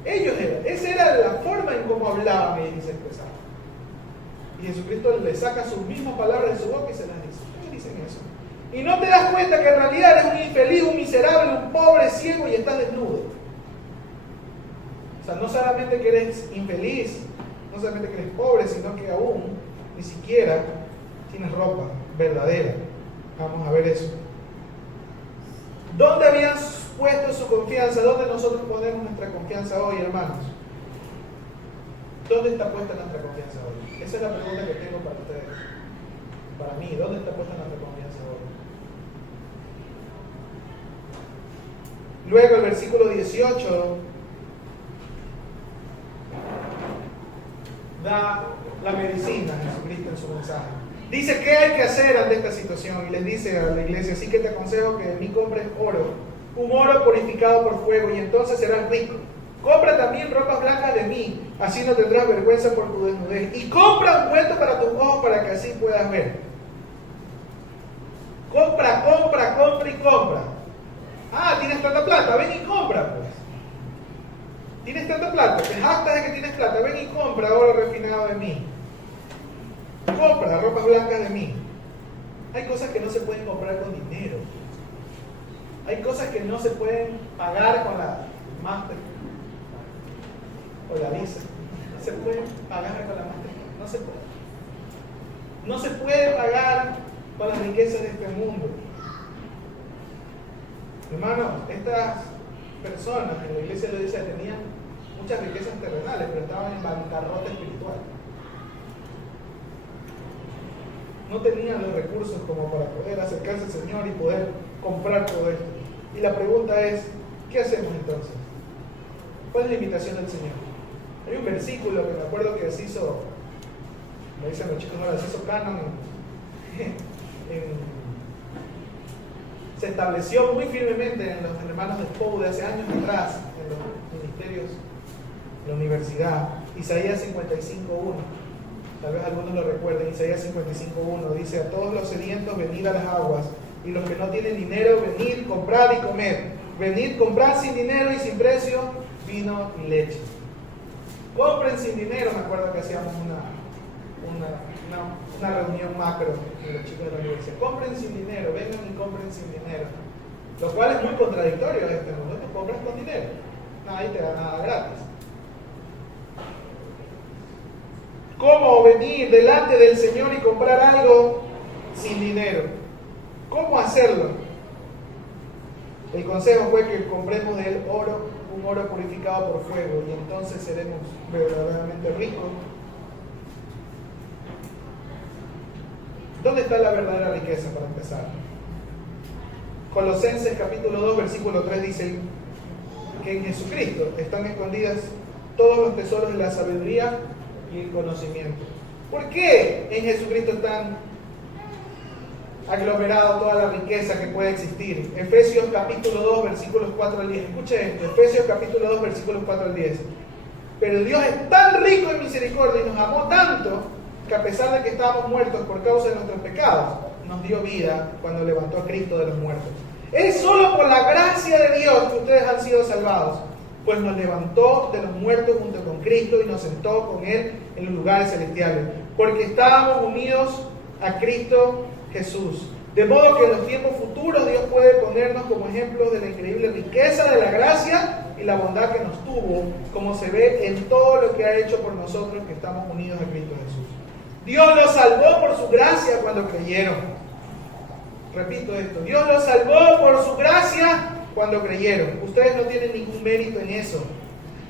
Ellos eran, esa era la forma en cómo hablaban y se expresaban. Y Jesucristo le saca sus mismas palabras de su boca y se las dice. ¿Qué dicen eso? Y no te das cuenta que en realidad eres un infeliz, un miserable, un pobre, ciego y estás desnudo. O sea, no solamente que eres infeliz, no solamente que eres pobre, sino que aún ni siquiera tienes ropa verdadera. Vamos a ver eso. ¿Dónde habían puesto su confianza? ¿Dónde nosotros ponemos nuestra confianza hoy, hermanos? ¿Dónde está puesta nuestra confianza hoy? Esa es la pregunta que tengo para ustedes. Para mí, ¿dónde está puesta nuestra confianza hoy? Luego el versículo 18 da la medicina a Jesucristo en su mensaje. Dice: ¿qué hay que hacer ante esta situación? Y les dice a la iglesia: así que te aconsejo que de mí compres oro, un oro purificado por fuego, y entonces serás rico. Compra también ropas blancas de mí, así no tendrás vergüenza por tu desnudez. Y compra ungüento para tus ojos para que así puedas ver. Compra, compra, compra y compra. Ah, tienes tanta plata, ven y compra pues. Tienes tanta plata, te jactas de que tienes plata, ven y compra oro refinado de mí. Compra ropas blancas de mí. Hay cosas que no se pueden comprar con dinero. Hay cosas que no se pueden pagar con la Master o la Visa. No se pueden pagar con la Master. No se puede. No se puede pagar con las riquezas de este mundo. Hermanos, estas personas en la iglesia de Odisea tenían muchas riquezas terrenales, pero estaban en bancarrota espiritual. No tenían los recursos como para poder acercarse al Señor y poder comprar todo esto. Y la pregunta es: ¿qué hacemos entonces? ¿Cuál es la invitación del Señor? Hay un versículo que me acuerdo que se hizo, me dicen los chicos ahora, se hizo canon se estableció muy firmemente en los hermanos de Pou de hace años atrás, en los ministerios de la universidad. Isaías 55:1. Tal vez algunos lo recuerden. Isaías 55:1 dice: a todos los sedientos venid a las aguas, y los que no tienen dinero venid, comprad y comed. Venid, comprad sin dinero y sin precio vino y leche. Compren sin dinero. Me acuerdo que hacíamos una reunión macro de los chicos de la universidad. Compren sin dinero, vengan y compren sin dinero. Lo cual es muy contradictorio en este mundo. Te compras con dinero. Nadie te da nada gratis. ¿Cómo venir delante del Señor y comprar algo sin dinero? ¿Cómo hacerlo? El consejo fue que compremos de él oro, un oro purificado por fuego, y entonces seremos verdaderamente ricos. ¿Dónde está la verdadera riqueza para empezar? Colosenses capítulo 2, versículo 3 dice que en Jesucristo están escondidas todos los tesoros de la sabiduría y el conocimiento. ¿Por qué en Jesucristo están aglomerado toda la riqueza que puede existir? Efesios capítulo 2, versículos 4 al 10. Escuche esto, Efesios capítulo 2, versículos 4 al 10. Pero Dios es tan rico en misericordia y nos amó tanto que a pesar de que estábamos muertos por causa de nuestros pecados, nos dio vida cuando levantó a Cristo de los muertos. Es solo por la gracia de Dios que ustedes han sido salvados, pues nos levantó de los muertos junto con Cristo y nos sentó con Él en los lugares celestiales, porque estábamos unidos a Cristo Jesús. De modo que en los tiempos futuros Dios puede ponernos como ejemplos de la increíble riqueza de la gracia y la bondad que nos tuvo, como se ve en todo lo que ha hecho por nosotros que estamos unidos a Cristo Jesús. Dios los salvó por su gracia cuando creyeron. Repito esto, Dios los salvó por su gracia cuando creyeron. Ustedes no tienen ningún mérito en eso.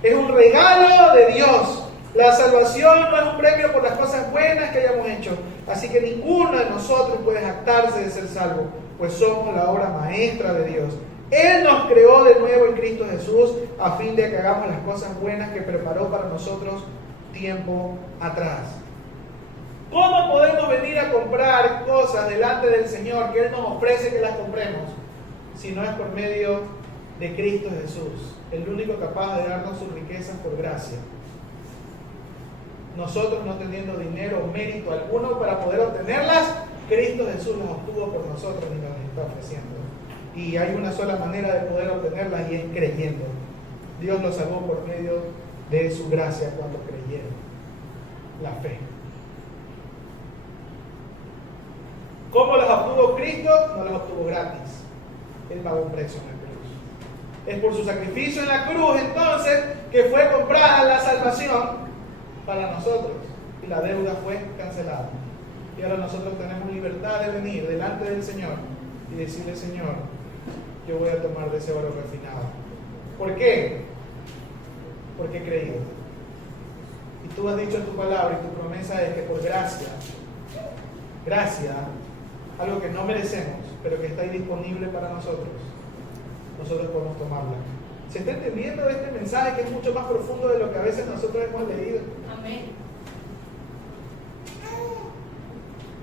Es un regalo de Dios. La salvación no es un premio por las cosas buenas que hayamos hecho. Así que ninguno de nosotros puede jactarse de ser salvo, pues somos la obra maestra de Dios. Él nos creó de nuevo en Cristo Jesús a fin de que hagamos las cosas buenas que preparó para nosotros tiempo atrás. ¿Cómo podemos venir a comprar cosas delante del Señor que Él nos ofrece que las compremos? Si no es por medio de Cristo Jesús, el único capaz de darnos sus riquezas por gracia. Nosotros no teniendo dinero o mérito alguno para poder obtenerlas, Cristo Jesús las obtuvo por nosotros y nos las está ofreciendo. Y hay una sola manera de poder obtenerlas y es creyendo. Dios los salvó por medio de su gracia cuando creyeron. La fe. ¿Cómo las obtuvo Cristo? No las obtuvo gratis. Él pagó un precio en la cruz. Es por su sacrificio en la cruz entonces que fue comprada la salvación para nosotros. Y la deuda fue cancelada. Y ahora nosotros tenemos libertad de venir delante del Señor y decirle: Señor, yo voy a tomar de ese oro refinado. ¿Por qué? Porque he creído. Y tú has dicho en tu palabra y tu promesa es que por gracia, algo que no merecemos, pero que está ahí disponible para nosotros podemos tomarla. ¿Se está entendiendo este mensaje que es mucho más profundo de lo que a veces nosotros hemos leído? Amén.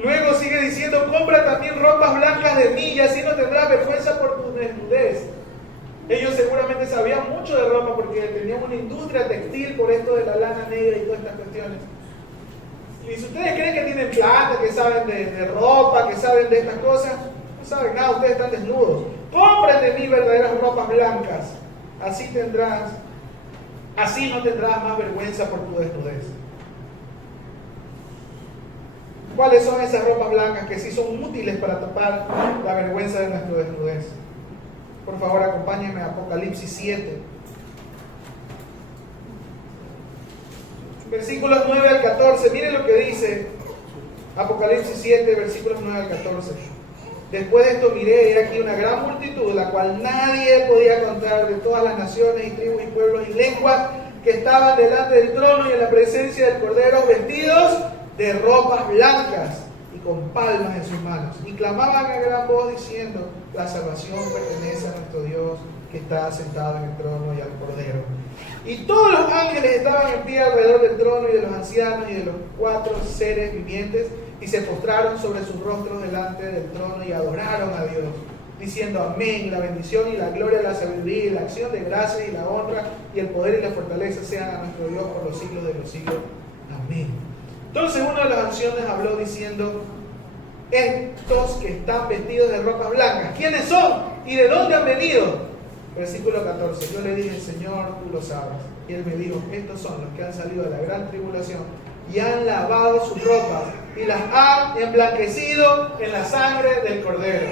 Luego sigue diciendo: compra también ropas blancas de mí y así no tendrás vergüenza por tu desnudez. Ellos seguramente sabían mucho de ropa porque tenían una industria textil por esto de la lana negra y todas estas cuestiones. Y si ustedes creen que tienen plata, que saben de ropa, que saben de estas cosas, no saben nada, ustedes están desnudos. Compren de mí verdaderas ropas blancas, así no tendrás más vergüenza por tu desnudez. ¿Cuáles son esas ropas blancas que sí son útiles para tapar la vergüenza de nuestra desnudez? Por favor, acompáñenme a Apocalipsis 7. Versículos 9 al 14. Miren lo que dice Apocalipsis 7, versículos 9 al 14. Después de esto miré, y he aquí una gran multitud, la cual nadie podía contar, de todas las naciones y tribus y pueblos y lenguas, que estaban delante del trono y en la presencia del Cordero, vestidos de ropas blancas y con palmas en sus manos, y clamaban a gran voz diciendo: la salvación pertenece a nuestro Dios, que está sentado en el trono, y al Cordero. Y todos los ángeles estaban en pie alrededor del trono y de los ancianos y de los 4 seres vivientes, y se postraron sobre sus rostros delante del trono y adoraron a Dios, diciendo: amén. La bendición y la gloria, la sabiduría y la acción de gracias y la honra y el poder y la fortaleza sean a nuestro Dios por los siglos de los siglos. Amén. Entonces uno de los ancianos habló diciendo: estos que están vestidos de ropas blancas, ¿quiénes son? ¿Y de dónde han venido? Versículo 14. Yo le dije: Señor, tú lo sabes. Y él me dijo: estos son los que han salido de la gran tribulación, y han lavado sus ropas y las han emblanquecido en la sangre del Cordero.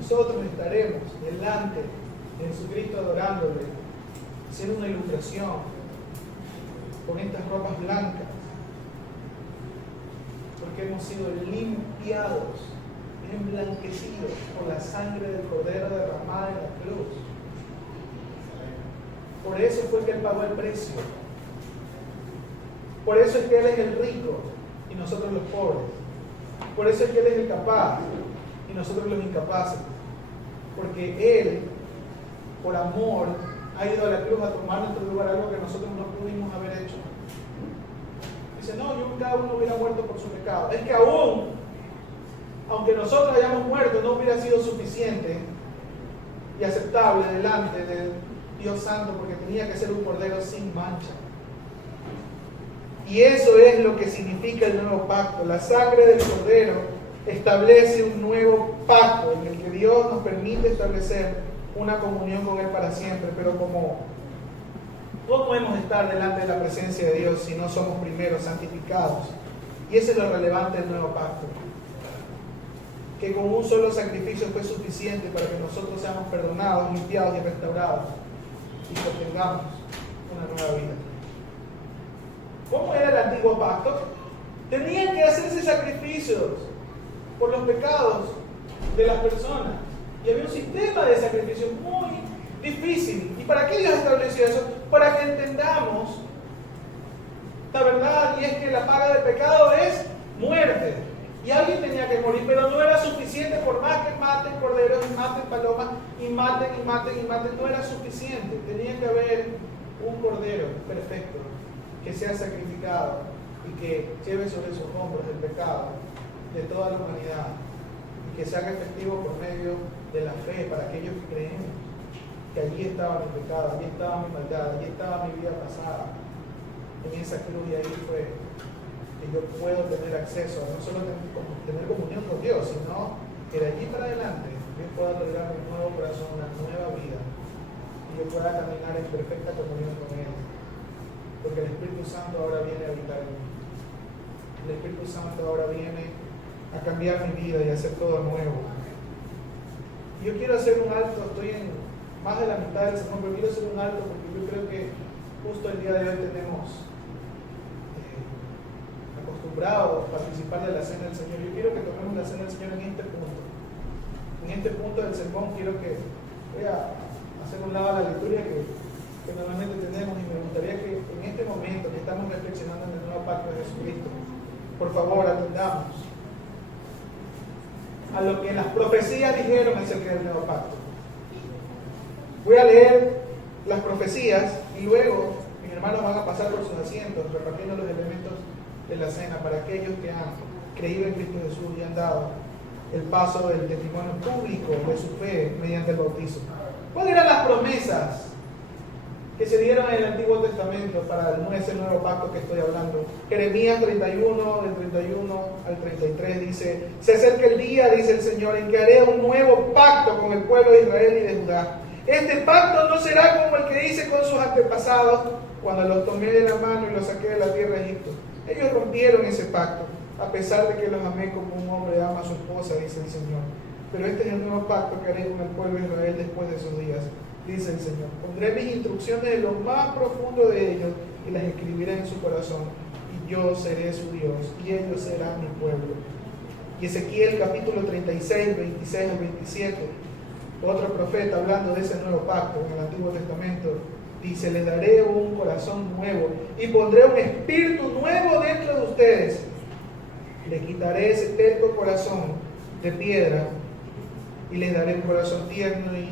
Nosotros estaremos delante de Jesucristo adorándole, haciendo una ilustración con estas ropas blancas, porque hemos sido limpiados, emblanquecidos por la sangre del Cordero derramada en la cruz. Por eso fue que Él pagó el precio. Por eso es que Él es el rico y nosotros los pobres. Por eso es que Él es el capaz y nosotros los incapaces. Porque Él, por amor, ha ido a la cruz a tomar nuestro lugar, algo que nosotros no pudimos haber hecho. Dice, no, cada uno hubiera muerto por su pecado. Es que aunque nosotros hayamos muerto, no hubiera sido suficiente y aceptable delante de Dios Santo, porque tenía que ser un cordero sin mancha. Y eso es lo que significa el nuevo pacto. La sangre del cordero establece un nuevo pacto en el que Dios nos permite establecer una comunión con Él para siempre. Pero ¿cómo podemos estar delante de la presencia de Dios si no somos primero santificados? Y eso es lo relevante del nuevo pacto, que con un solo sacrificio fue suficiente para que nosotros seamos perdonados, limpiados y restaurados y que obtengamos una nueva vida. ¿Cómo era el antiguo pacto? Tenían que hacerse sacrificios por los pecados de las personas. Y había un sistema de sacrificio muy difícil. ¿Y para qué Dios estableció eso? Para que entendamos la verdad, y es que la paga del pecado es muerte. Y alguien tenía que morir, pero no era suficiente. Por más que maten corderos y maten palomas y maten, no era suficiente. Tenía que haber un cordero perfecto que sea sacrificado y que lleve sobre sus hombros el pecado de toda la humanidad y que se haga efectivo por medio de la fe para aquellos que creemos que allí estaba mi pecado, allí estaba mi maldad, allí estaba mi vida pasada en esa cruz, y ahí fue que yo puedo tener acceso a no solo tener comunión con Dios, sino que de allí para adelante Dios pueda otorgarme un nuevo corazón, una nueva vida, y yo pueda caminar en perfecta comunión con Él, porque el Espíritu Santo ahora viene a habitar en mí. El Espíritu Santo ahora viene a cambiar mi vida y a hacer todo nuevo. Yo quiero hacer un alto, estoy en más de la mitad del sermón, pero quiero hacer un alto porque yo creo que justo el día de hoy tenemos acostumbrado a participar de la cena del Señor. Yo quiero que tomemos la cena del Señor en este punto. En este punto del sermón voy a hacer un lado a la liturgia que normalmente tenemos, y me gustaría que en este momento que estamos reflexionando en el nuevo pacto de Jesucristo, por favor atendamos a lo que las profecías dijeron acerca del nuevo pacto. Voy a leer las profecías y luego mis hermanos van a pasar por sus asientos repartiendo los elementos de la cena para aquellos que han creído en Cristo Jesús y han dado el paso del testimonio público de su fe mediante el bautizo. ¿Cuáles eran las promesas que se dieron en el Antiguo Testamento para ese nuevo pacto que estoy hablando? Jeremías 31, del 31 al 33 dice: se acerca el día, dice el Señor, en que haré un nuevo pacto con el pueblo de Israel y de Judá. Este pacto no será como el que hice con sus antepasados cuando los tomé de la mano y los saqué de la tierra de Egipto. Ellos rompieron ese pacto, a pesar de que los amé como un hombre ama a su esposa, dice el Señor. Pero este es el nuevo pacto que haré con el pueblo de Israel después de esos días, dice el Señor. Pondré mis instrucciones en lo más profundo de ellos y las escribiré en su corazón, y yo seré su Dios y ellos serán mi pueblo. Y Ezequiel capítulo 36, 26 al 27, otro profeta hablando de ese nuevo pacto en el Antiguo Testamento, dice: les daré un corazón nuevo y pondré un espíritu nuevo dentro de ustedes. Le quitaré ese terco corazón de piedra y les daré un corazón tierno y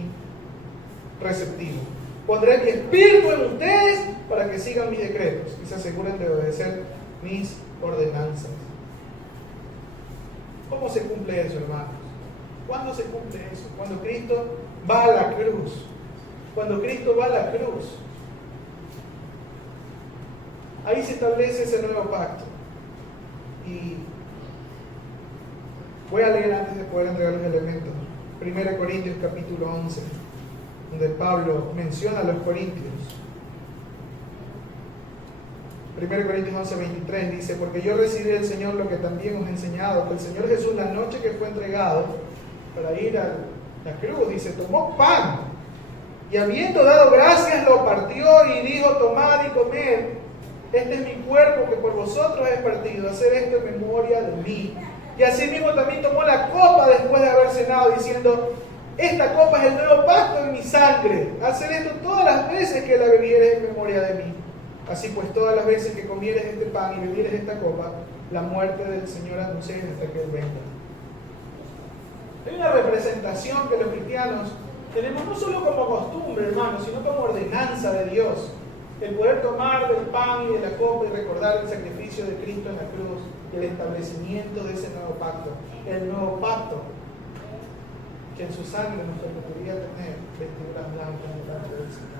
receptivo. Pondré mi espíritu en ustedes para que sigan mis decretos y se aseguren de obedecer mis ordenanzas. ¿Cómo se cumple eso, hermanos? ¿Cuándo se cumple eso? Cuando Cristo va a la cruz. Cuando Cristo va a la cruz. Ahí se establece ese nuevo pacto. Y voy a leer antes de poder entregar los elementos. 1 Corintios capítulo 11. donde Pablo menciona a los corintios. 1 Corintios 11:23 dice: porque yo recibí del Señor lo que también os he enseñado, que el Señor Jesús, la noche que fue entregado para ir a la cruz, dice, tomó pan y habiendo dado gracias lo partió y dijo: tomad y comed, este es mi cuerpo que por vosotros es partido, hacer esto en memoria de mí. Y asimismo también tomó la copa después de haber cenado, diciendo: esta copa es el nuevo pacto en mi sangre, hacer esto todas las veces que la bebieres en memoria de mí. Así pues, todas las veces que comieres este pan y bebieres esta copa, la muerte del Señor anunciéis hasta que Él venga. Hay una representación que los cristianos tenemos no solo como costumbre, hermanos, sino como ordenanza de Dios. El poder tomar del pan y de la copa y recordar el sacrificio de Cristo en la cruz y el establecimiento de ese nuevo pacto. El nuevo pacto que en su sangre nos permitiría tener vestiduras blancas delante del Señor.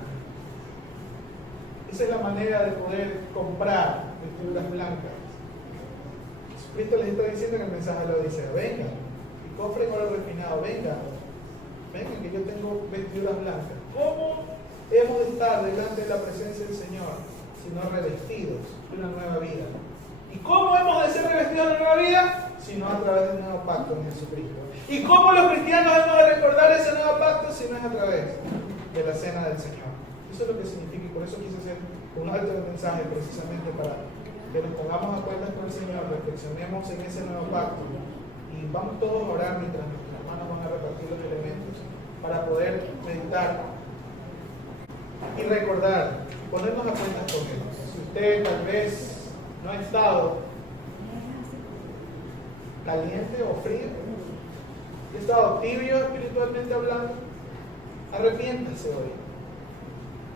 Esa es la manera de poder comprar vestiduras blancas. Jesucristo les está diciendo en el mensaje de la Odisea: vengan y compren oro refinado, vengan, que yo tengo vestiduras blancas. ¿Cómo hemos de estar delante de la presencia del Señor si no revestidos de una nueva vida? ¿Y cómo hemos de ser revestidos de una nueva vida? Si no a través del nuevo pacto en Jesucristo. ¿Y cómo los cristianos hemos de recordar ese nuevo pacto si no es a través de la cena del Señor? Eso es lo que significa, y por eso quise hacer un alto mensaje precisamente para que nos pongamos a cuentas con el Señor, reflexionemos en ese nuevo pacto y vamos todos a orar mientras nuestros hermanos van a repartir los elementos para poder meditar y recordar, ponernos a cuentas con Él. Si usted tal vez no ha estado caliente o frío, ha estado tibio espiritualmente hablando, arrepiéntase hoy.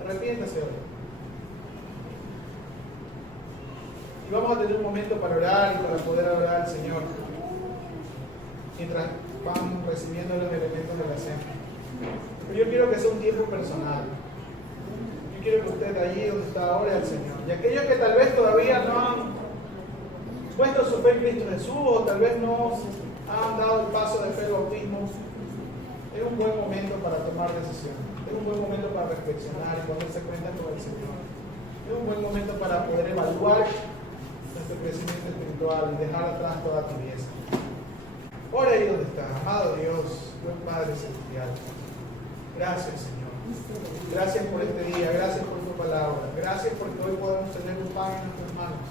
Arrepiéntase hoy. Y vamos a tener un momento para orar y para poder adorar al Señor mientras van recibiendo los elementos de la cena. Pero yo quiero que sea un tiempo personal. Yo quiero que usted allí donde está ore al Señor. Y aquellos que tal vez todavía no han puesto su fe en Cristo Jesús o tal vez no han dado el paso de fe al bautismo, es un buen momento para tomar decisiones. Es un buen momento para reflexionar y ponerse cuenta con el Señor. Es un buen momento para poder evaluar nuestro crecimiento espiritual y dejar atrás toda tibieza. Ora ahí donde está, amado Dios, buen Padre Celestial. Gracias, Señor. Gracias por este día, gracias por tu palabra. Gracias porque hoy podemos tener un pan en nuestras manos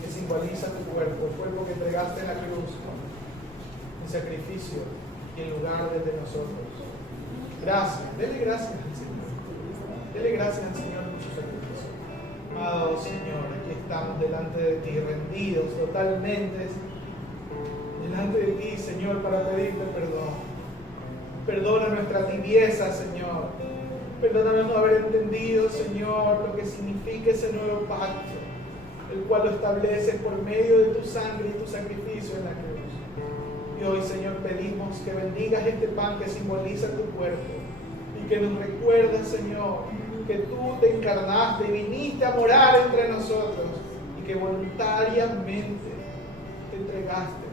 que simboliza tu cuerpo, el cuerpo que entregaste en la cruz, en sacrificio y en lugar de nosotros. Gracias, dele gracias al Señor. Dele gracias al Señor por su sacrificio. Amado Señor, aquí estamos delante de ti, rendidos totalmente delante de ti, Señor, para pedirte perdón. Perdona nuestra tibieza, Señor. Perdónanos no haber entendido, Señor, lo que significa ese nuevo pacto, el cual lo estableces por medio de tu sangre y tu sacrificio en la cruz. Y hoy, Señor, pedimos que bendigas este pan que simboliza tu cuerpo y que nos recuerdes, Señor, que tú te encarnaste y viniste a morar entre nosotros y que voluntariamente te entregaste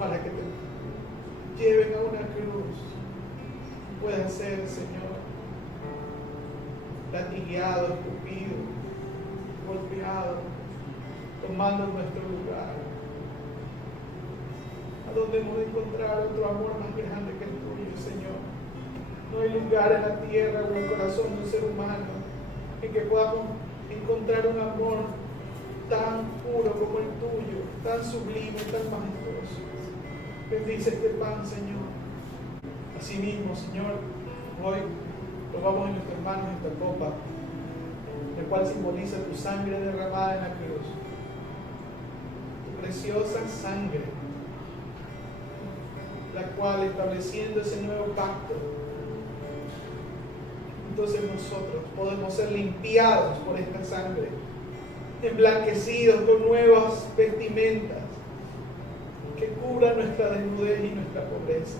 para que te lleven a una cruz. Puedan ser, Señor, latigueado, escupido, golpeado, tomando nuestro lugar. ¿A dónde hemos de encontrar otro amor más grande que el tuyo, Señor? No hay lugar en la tierra o en el corazón de un ser humano en que podamos encontrar un amor tan puro como el tuyo, tan sublime, tan majestuoso. Bendice este pan, Señor. Asimismo, Señor, hoy tomamos en nuestras manos esta copa, la cual simboliza tu sangre derramada en la cruz, tu preciosa sangre, la cual, estableciendo ese nuevo pacto, entonces nosotros podemos ser limpiados por esta sangre, emblanquecidos con nuevas vestimentas que cubran nuestra desnudez y nuestra pobreza.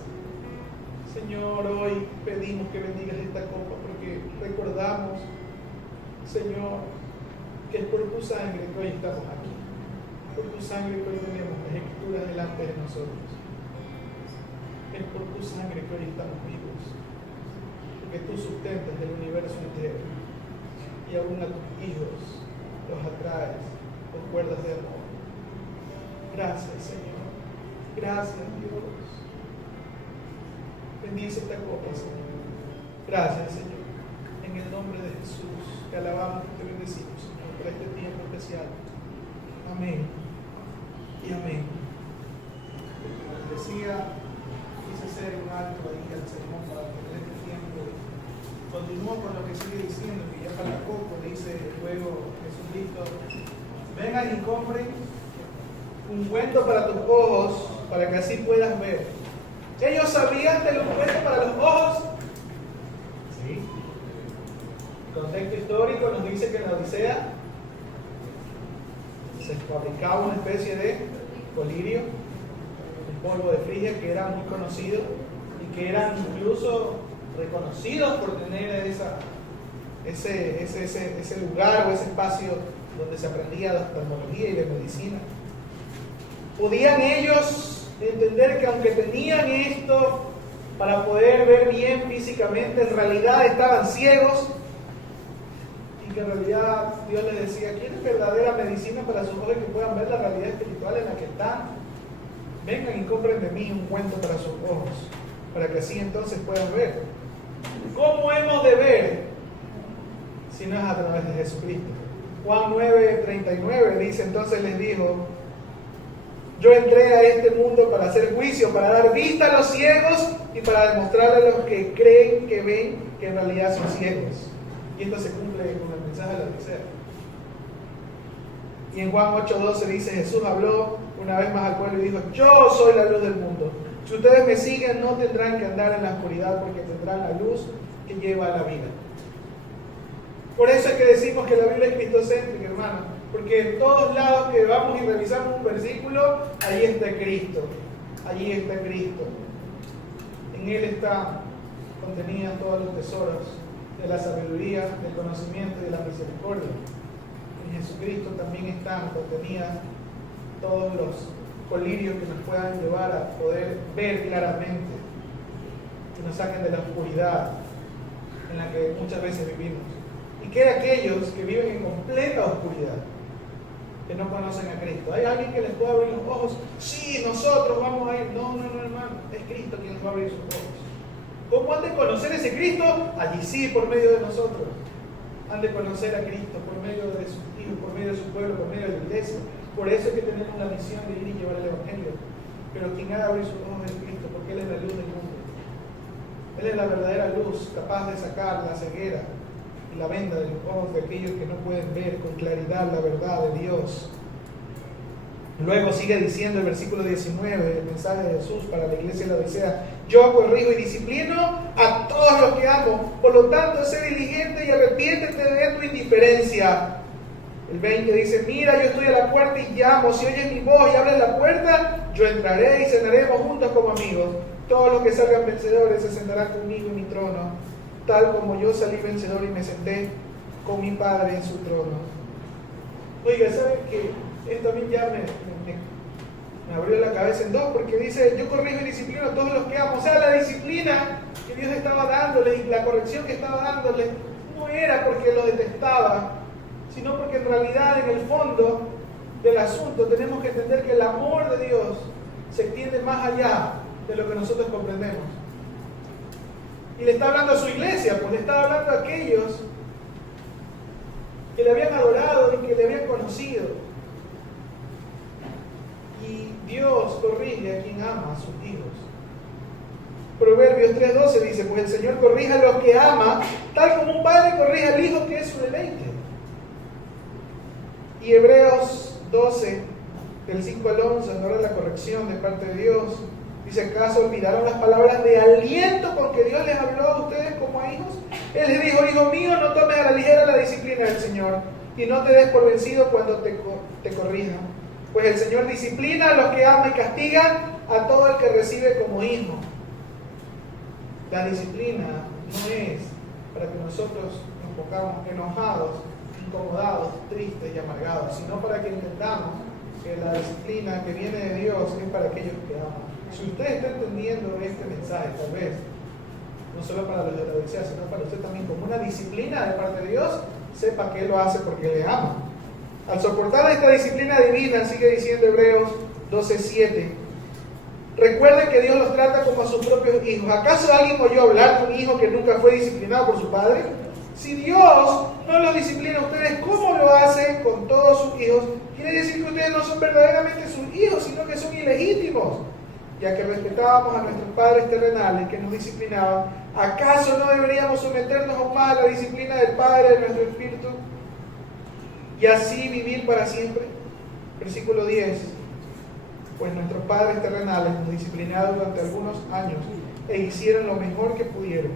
Señor, hoy pedimos que bendigas esta copa porque recordamos, Señor, que es por tu sangre que hoy estamos aquí, por tu sangre que hoy tenemos las escrituras delante de nosotros. Es por tu sangre que hoy estamos vivos, porque tú sustentas el universo entero y aún a tus hijos los atraes con cuerdas de amor. Gracias, Señor. Gracias, Dios. Bendice esta copa, Señor. Gracias, Señor. En el nombre de Jesús, te alabamos y te bendecimos, Señor, por este tiempo especial. Amén y amén. Como decía, quise hacer un alto ahí al sermón para tener este tiempo. Continúo con lo que sigue diciendo, que ya para poco dice luego Jesucristo: vengan y compren ungüento para tus ojos, para que así puedas ver. Ellos sabían del ungüento para los ojos. Sí. El contexto histórico nos dice que en la Odisea se fabricaba una especie de colirio, un polvo de Frigia que era muy conocido y que eran incluso reconocidos por tener ese lugar o ese espacio donde se aprendía de oftalmología y de medicina. Podían ellos entender que aunque tenían esto para poder ver bien físicamente, en realidad estaban ciegos, y que en realidad Dios les decía: ¿quieren verdadera medicina para sus ojos, que puedan ver la realidad espiritual en la que están? Vengan y compren de mí un ungüento para sus ojos, para que así entonces puedan ver. ¿Cómo hemos de ver si no es a través de Jesucristo? Juan 9:39 dice: entonces les dijo: yo entré a este mundo para hacer juicio, para dar vista a los ciegos y para demostrarle a los que creen que ven que en realidad son ciegos. Y esto se cumple con el mensaje de la Odisea. Y en Juan 8:12 dice: Jesús habló una vez más al pueblo y dijo: yo soy la luz del mundo. Si ustedes me siguen, no tendrán que andar en la oscuridad, porque tendrán la luz que lleva a la vida. Por eso es que decimos que la Biblia es cristocéntrica, hermano. Porque en todos lados que vamos y revisamos un versículo, ahí está Cristo. Allí está Cristo. En Él están contenidos todos los tesoros de la sabiduría, del conocimiento y de la misericordia. En Jesucristo también están contenidas todos los colirios que nos puedan llevar a poder ver claramente, que nos saquen de la oscuridad en la que muchas veces vivimos. Y que aquellos que viven en completa oscuridad, que no conocen a Cristo. ¿Hay alguien que les pueda abrir los ojos? Sí, nosotros vamos a ir. No, hermano, es Cristo quien les va a abrir sus ojos. ¿Cómo han de conocer ese Cristo? Allí sí, por medio de nosotros. Han de conocer a Cristo por medio de sus hijos, por medio de su pueblo, por medio de la iglesia. Por eso es que tenemos la misión de ir y llevar el Evangelio. Pero quien ha de abrir sus ojos es Cristo, porque Él es la luz del mundo. Él es la verdadera luz, capaz de sacar la ceguera y la venda de los ojos de aquellos que no pueden ver con claridad la verdad de Dios. Luego sigue diciendo el versículo 19, el mensaje de Jesús para la iglesia de la Odisea: yo corrijo y disciplino a todos los que amo, por lo tanto sé diligente y arrepiéntete de tu indiferencia. El 20 dice: mira, yo estoy a la puerta y llamo, si oyes mi voz y abres la puerta, yo entraré y cenaremos juntos como amigos. Todos los que salgan vencedores se sentarán conmigo en mi trono, tal como yo salí vencedor y me senté con mi Padre en su trono. Oiga, ¿saben qué? Esto a mí ya me abrió la cabeza en dos, porque dice: yo corrijo y disciplino a todos los que amo. O sea, la disciplina que Dios estaba dándole y la corrección que estaba dándole no era porque lo detestaba, sino porque en realidad, en el fondo del asunto, tenemos que entender que el amor de Dios se extiende más allá de lo que nosotros comprendemos. Y le está hablando a su iglesia, pues le está hablando a aquellos que le habían adorado y que le habían conocido. Y Dios corrige a quien ama a sus hijos. Proverbios 3:12 dice: pues el Señor corrige a los que ama, tal como un padre corrige al hijo que es su deleite. Y Hebreos 12, del 5 al 11, nos habla la corrección de parte de Dios. Dice: ¿acaso olvidaron las palabras de aliento con que Dios les habló a ustedes como a hijos? Él les dijo: hijo mío, no tomes a la ligera la disciplina del Señor, y no te des por vencido cuando te corrija. Pues el Señor disciplina a los que ama y castiga a todo el que recibe como hijo. La disciplina no es para que nosotros nos pongamos enojados, incomodados, tristes y amargados, sino para que entendamos que la disciplina que viene de Dios es para aquellos que aman. Si usted está entendiendo este mensaje, tal vez, no solo para los de la Odisea, sino para usted también como una disciplina de parte de Dios, sepa que Él lo hace porque le ama. Al soportar esta disciplina divina, sigue diciendo Hebreos 12:7, recuerden que Dios los trata como a sus propios hijos. ¿Acaso alguien oyó hablar de un hijo que nunca fue disciplinado por su padre? Si Dios no los disciplina a ustedes, ¿cómo lo hace con todos sus hijos? Quiere decir que ustedes no son verdaderamente sus hijos, sino que son ilegítimos. Ya que respetábamos a nuestros padres terrenales que nos disciplinaban, ¿acaso no deberíamos someternos aún más a la disciplina del Padre de nuestro espíritu y así vivir para siempre? Versículo 10. Pues nuestros padres terrenales nos disciplinaron durante algunos años e hicieron lo mejor que pudieron.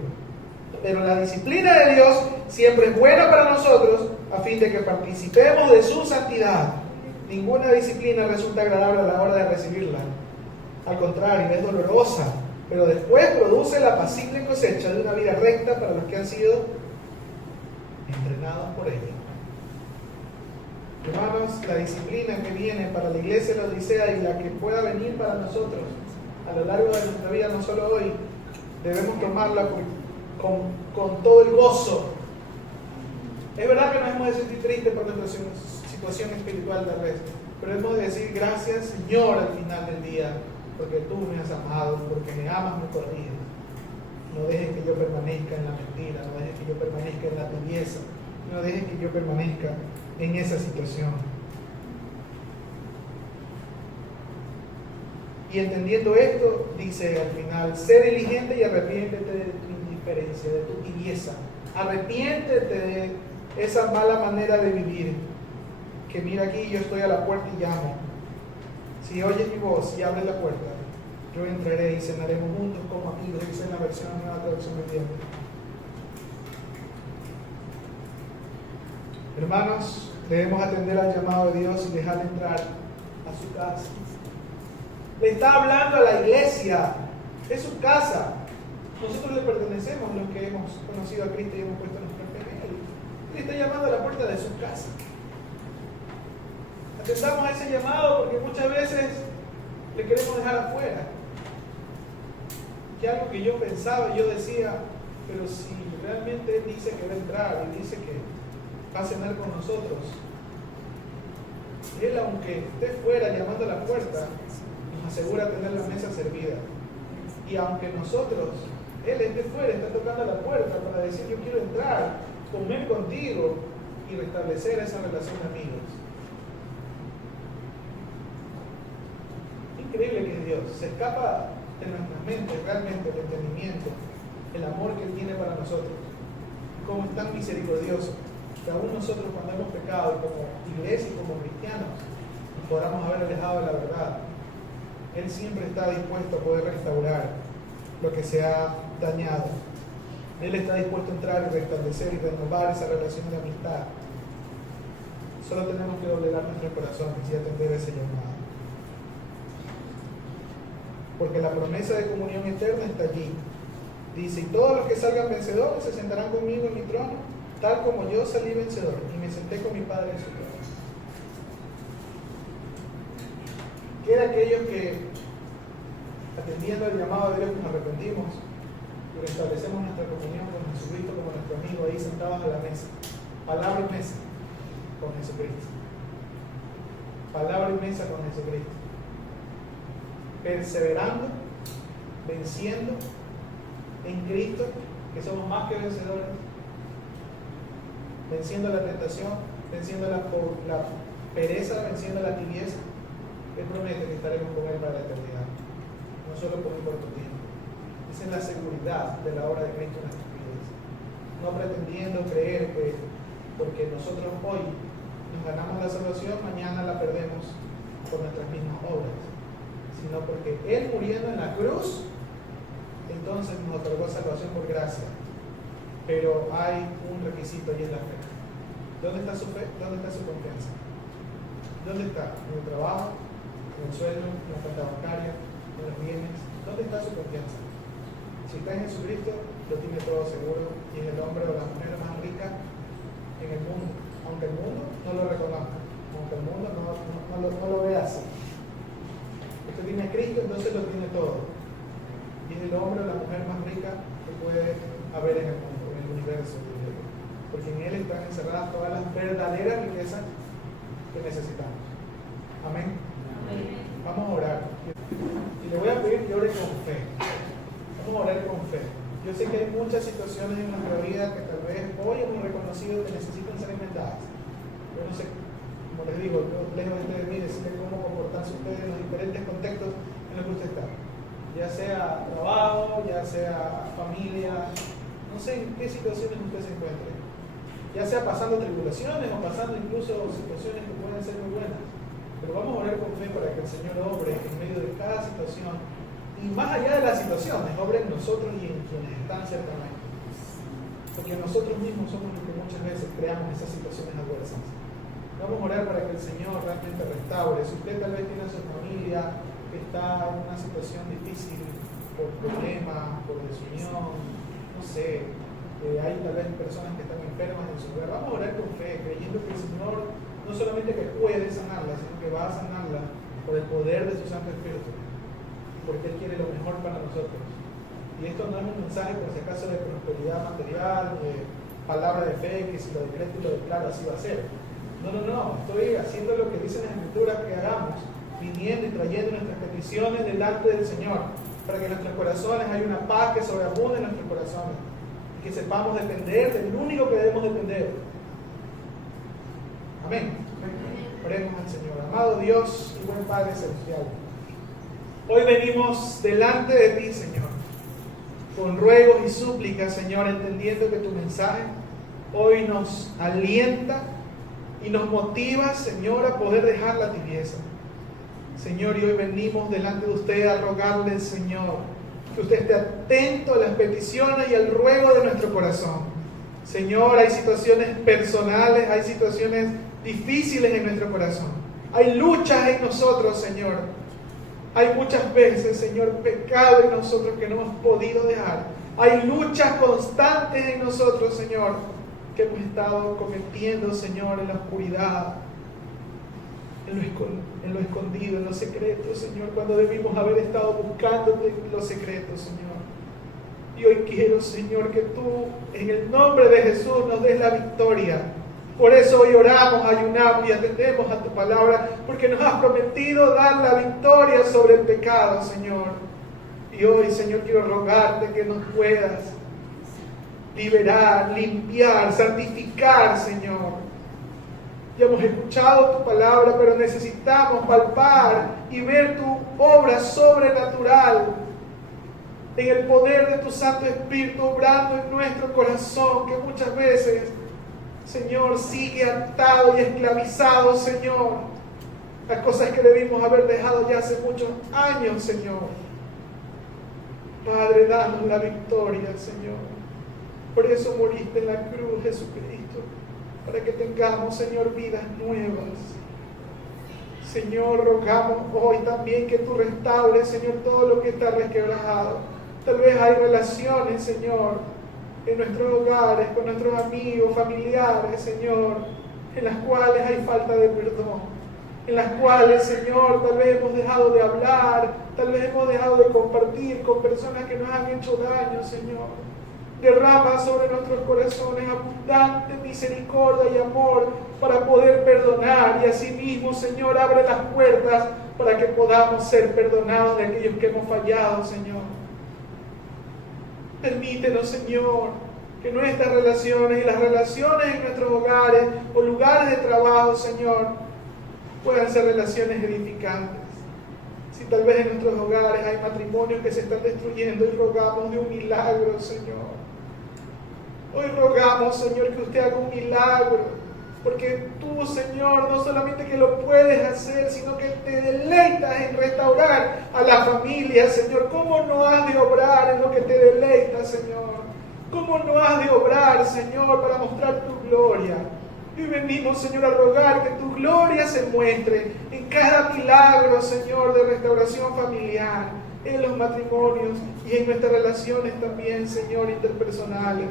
Pero la disciplina de Dios siempre es buena para nosotros, a fin de que participemos de su santidad. Ninguna disciplina resulta agradable a la hora de recibirla. Al contrario, es dolorosa, pero después produce la apacible cosecha de una vida recta para los que han sido entrenados por ella. Hermanos, la disciplina que viene para la iglesia de la Odisea y la que pueda venir para nosotros a lo largo de nuestra vida, no solo hoy, debemos tomarla con todo el gozo. Es verdad que nos hemos de sentir tristes por nuestra situación espiritual tal vez, pero hemos de decir gracias, Señor, al final del día, porque tú me has amado, porque me amas, me corriges. No dejes que yo permanezca en la mentira, no dejes que yo permanezca en la tibieza, no dejes que yo permanezca en esa situación. Y entendiendo esto, dice al final, sé diligente y arrepiéntete de tu indiferencia, de tu tibieza. Arrepiéntete de esa mala manera de vivir. Que mira aquí, yo estoy a la puerta y llamo. Si oyes mi voz y abres la puerta, yo entraré y cenaremos juntos como amigos, dice en la nueva traducción viviente. Hermanos, debemos atender al llamado de Dios y dejar entrar a su casa. Le está hablando a la iglesia, es su casa. Nosotros le pertenecemos, los que hemos conocido a Cristo y hemos puesto nuestra fe en Él. Él está llamando a la puerta de su casa. Atendamos a ese llamado porque muchas veces le queremos dejar afuera. Que algo que yo pensaba, yo decía, pero si realmente Él dice que va a entrar y dice que va a cenar con nosotros, Él, aunque esté fuera llamando a la puerta, nos asegura tener la mesa servida. Y aunque nosotros, Él esté fuera, está tocando la puerta para decir yo quiero entrar, comer contigo y restablecer esa relación de amigos. Increíble que es Dios, se escapa de nuestras mentes realmente el entendimiento, el amor que Él tiene para nosotros, como es tan misericordioso, que aún nosotros cuando hemos pecado como iglesia y como cristianos, nos podamos haber alejado de la verdad. Él siempre está dispuesto a poder restaurar lo que se ha dañado. Él está dispuesto a entrar y restablecer y renovar esa relación de amistad. Solo tenemos que doblegar nuestros corazones y atender ese llamado. Porque la promesa de comunión eterna está allí. Dice, y todos los que salgan vencedores se sentarán conmigo en mi trono, tal como yo salí vencedor y me senté con mi Padre en su trono. Queda aquellos que, atendiendo al llamado de Dios, nos arrepentimos y restablecemos nuestra comunión con Jesucristo como nuestro amigo, ahí sentados a la mesa. Palabra y mesa con Jesucristo. Palabra y mesa con Jesucristo. Perseverando, venciendo en Cristo, que somos más que vencedores, venciendo la tentación, venciendo la pereza, venciendo la tibieza. Él promete que estaremos con Él para la eternidad, no solo por un corto tiempo. Esa es la seguridad de la obra de Cristo en nuestras vidas, no pretendiendo creer que porque nosotros hoy nos ganamos la salvación, mañana la perdemos por nuestras mismas obras, sino porque Él muriendo en la cruz, entonces nos otorgó salvación por gracia. Pero hay un requisito y es la fe. ¿Dónde está su fe? ¿Dónde está su confianza? ¿Dónde está? ¿En el trabajo? ¿En el sueldo? ¿En la cuenta bancaria? ¿En los bienes? ¿Dónde está su confianza? Si está en Jesucristo, lo tiene todo seguro y es el hombre o la mujer más rica en el mundo, aunque el mundo no lo reconozca, aunque el mundo no lo vea así. Este usted tiene a Cristo, entonces lo tiene todo. Y es el hombre o la mujer más rica que puede haber en el mundo, en el universo. Porque en Él están encerradas todas las verdaderas riquezas que necesitamos. Amén. Amén. Vamos a orar. Y le voy a pedir que ore con fe. Vamos a orar con fe. Yo sé que hay muchas situaciones en nuestra vida que tal vez hoy hemos reconocido que necesitan ser enmendadas. Yo no sé, como les digo, yo lejos de mí decirle cómo comportarse ustedes en los diferentes contextos en los que usted está. Ya sea trabajo, ya sea familia, no sé en qué situaciones usted se encuentre. Ya sea pasando tribulaciones o pasando incluso situaciones que pueden ser muy buenas. Pero vamos a orar con fe para que el Señor obre en medio de cada situación. Y más allá de las situaciones, obre en nosotros y en quienes están cercanos. Porque nosotros mismos somos los que muchas veces creamos esas situaciones adversas. Vamos a orar para que el Señor realmente restaure. Si usted tal vez tiene a su familia que está en una situación difícil por problemas, por desunión, no sé, hay tal vez personas que están enfermas en su hogar, vamos a orar con fe, creyendo que el Señor no solamente que puede sanarla, sino que va a sanarla por el poder de su Santo Espíritu, porque Él quiere lo mejor para nosotros. Y esto no es un mensaje por si acaso de prosperidad material, de palabra de fe, que si lo decreto y lo declaro así va a ser. No, estoy haciendo lo que dicen las Escrituras que hagamos, viniendo y trayendo nuestras peticiones delante del Señor, para que en nuestros corazones haya una paz que sobreabunde en nuestros corazones, y que sepamos depender del único que debemos depender. Amén. Oremos al Señor. Amado Dios y buen Padre Celestial, hoy venimos delante de ti, Señor, con ruegos y súplicas, Señor, entendiendo que tu mensaje hoy nos alienta y nos motiva, Señor, a poder dejar la tibieza. Señor, y hoy venimos delante de usted a rogarle, Señor, que usted esté atento a las peticiones y al ruego de nuestro corazón. Señor, hay situaciones personales, hay situaciones difíciles en nuestro corazón. Hay luchas en nosotros, Señor. Hay muchas veces, Señor, pecado en nosotros que no hemos podido dejar. Hay luchas constantes en nosotros, Señor, que hemos estado cometiendo, Señor, en la oscuridad, en lo escondido, en lo secreto, Señor, cuando debimos haber estado buscándote en lo secreto, Señor. Y hoy quiero, Señor, que tú, en el nombre de Jesús, nos des la victoria. Por eso hoy oramos, ayunamos y atendemos a tu palabra, porque nos has prometido dar la victoria sobre el pecado, Señor. Y hoy, Señor, quiero rogarte que nos puedas liberar, limpiar, santificar, Señor. Ya hemos escuchado tu palabra, pero necesitamos palpar y ver tu obra sobrenatural en el poder de tu Santo Espíritu obrando en nuestro corazón, que muchas veces, Señor, sigue atado y esclavizado, Señor, a cosas que debimos haber dejado ya hace muchos años, Señor. Padre, danos la victoria, Señor. Por eso moriste en la cruz, Jesucristo, para que tengamos, Señor, vidas nuevas. Señor, rogamos hoy también que tú restaures, Señor, todo lo que está resquebrajado. Tal vez hay relaciones, Señor, en nuestros hogares, con nuestros amigos, familiares, Señor, en las cuales hay falta de perdón, en las cuales, Señor, tal vez hemos dejado de hablar, tal vez hemos dejado de compartir con personas que nos han hecho daño, Señor. Derrama sobre nuestros corazones abundante misericordia y amor para poder perdonar, y asimismo, Señor, abre las puertas para que podamos ser perdonados de aquellos que hemos fallado, Señor. Permítenos, Señor, que nuestras relaciones y las relaciones en nuestros hogares o lugares de trabajo, Señor, puedan ser relaciones edificantes. Si tal vez en nuestros hogares hay matrimonios que se están destruyendo, y rogamos de un milagro, Señor. Hoy rogamos, Señor, que usted haga un milagro, porque tú, Señor, no solamente que lo puedes hacer, sino que te deleitas en restaurar a la familia, Señor. ¿Cómo no has de obrar en lo que te deleitas, Señor? ¿Cómo no has de obrar, Señor, para mostrar tu gloria? Y venimos, Señor, a rogar que tu gloria se muestre en cada milagro, Señor, de restauración familiar, en los matrimonios y en nuestras relaciones también, Señor, interpersonales.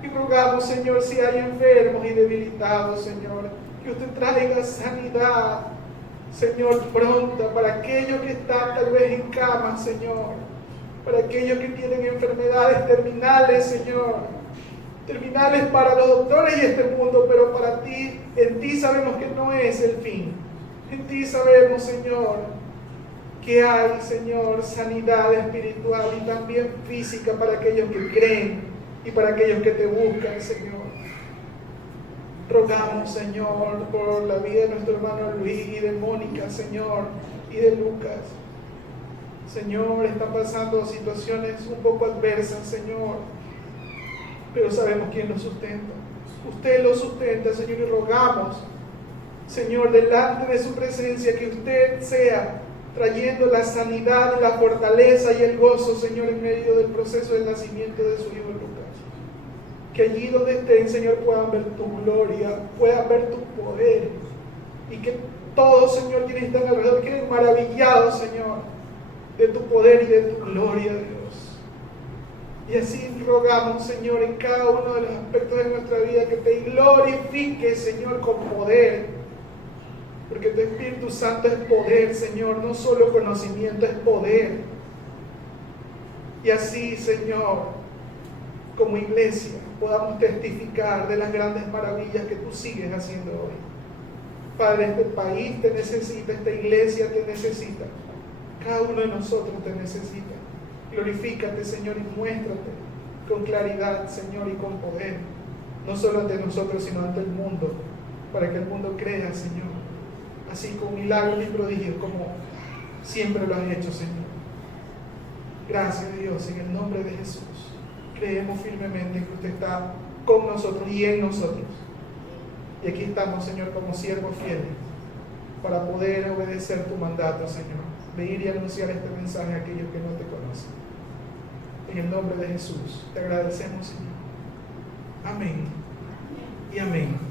Y rogamos, Señor, si hay enfermos y debilitados, Señor, que usted traiga sanidad Señor, pronta para aquellos que están tal vez en cama, Señor, para aquellos que tienen enfermedades terminales, Señor, terminales para los doctores y este mundo, pero para ti, en ti sabemos que no es el fin. En ti sabemos, Señor, que hay, Señor, sanidad espiritual y también física para aquellos que creen y para aquellos que te buscan, Señor. Rogamos, Señor, por la vida de nuestro hermano Luis y de Mónica, Señor, y de Lucas. Señor, están pasando situaciones un poco adversas, Señor, pero sabemos quién los sustenta. Usted los sustenta, Señor, y rogamos, Señor, delante de su presencia, que usted sea trayendo la sanidad, la fortaleza y el gozo, Señor, en medio del proceso del nacimiento de su hijo Lucas. Que allí donde estén, Señor, puedan ver tu gloria, puedan ver tu poder, y que todos, Señor, quienes están alrededor queden maravillados, Señor, de tu poder y de tu gloria, Dios. Y así rogamos, Señor, en cada uno de los aspectos de nuestra vida, que te glorifiques, Señor, con poder, porque tu Espíritu Santo es poder, Señor, no solo conocimiento, es poder. Y así, Señor, como iglesia, podamos testificar de las grandes maravillas que tú sigues haciendo hoy. Padre, este país te necesita, esta iglesia te necesita, cada uno de nosotros te necesita. Glorifícate, Señor, y muéstrate con claridad, Señor, y con poder, no solo ante nosotros, sino ante el mundo, para que el mundo crea, Señor, así con milagros y prodigios como siempre lo has hecho, Señor. Gracias, Dios, en el nombre de Jesús. Creemos firmemente que usted está con nosotros y en nosotros. Y aquí estamos, Señor, como siervos fieles, para poder obedecer tu mandato, Señor, de ir y anunciar este mensaje a aquellos que no te conocen. En el nombre de Jesús, te agradecemos, Señor. Amén y amén.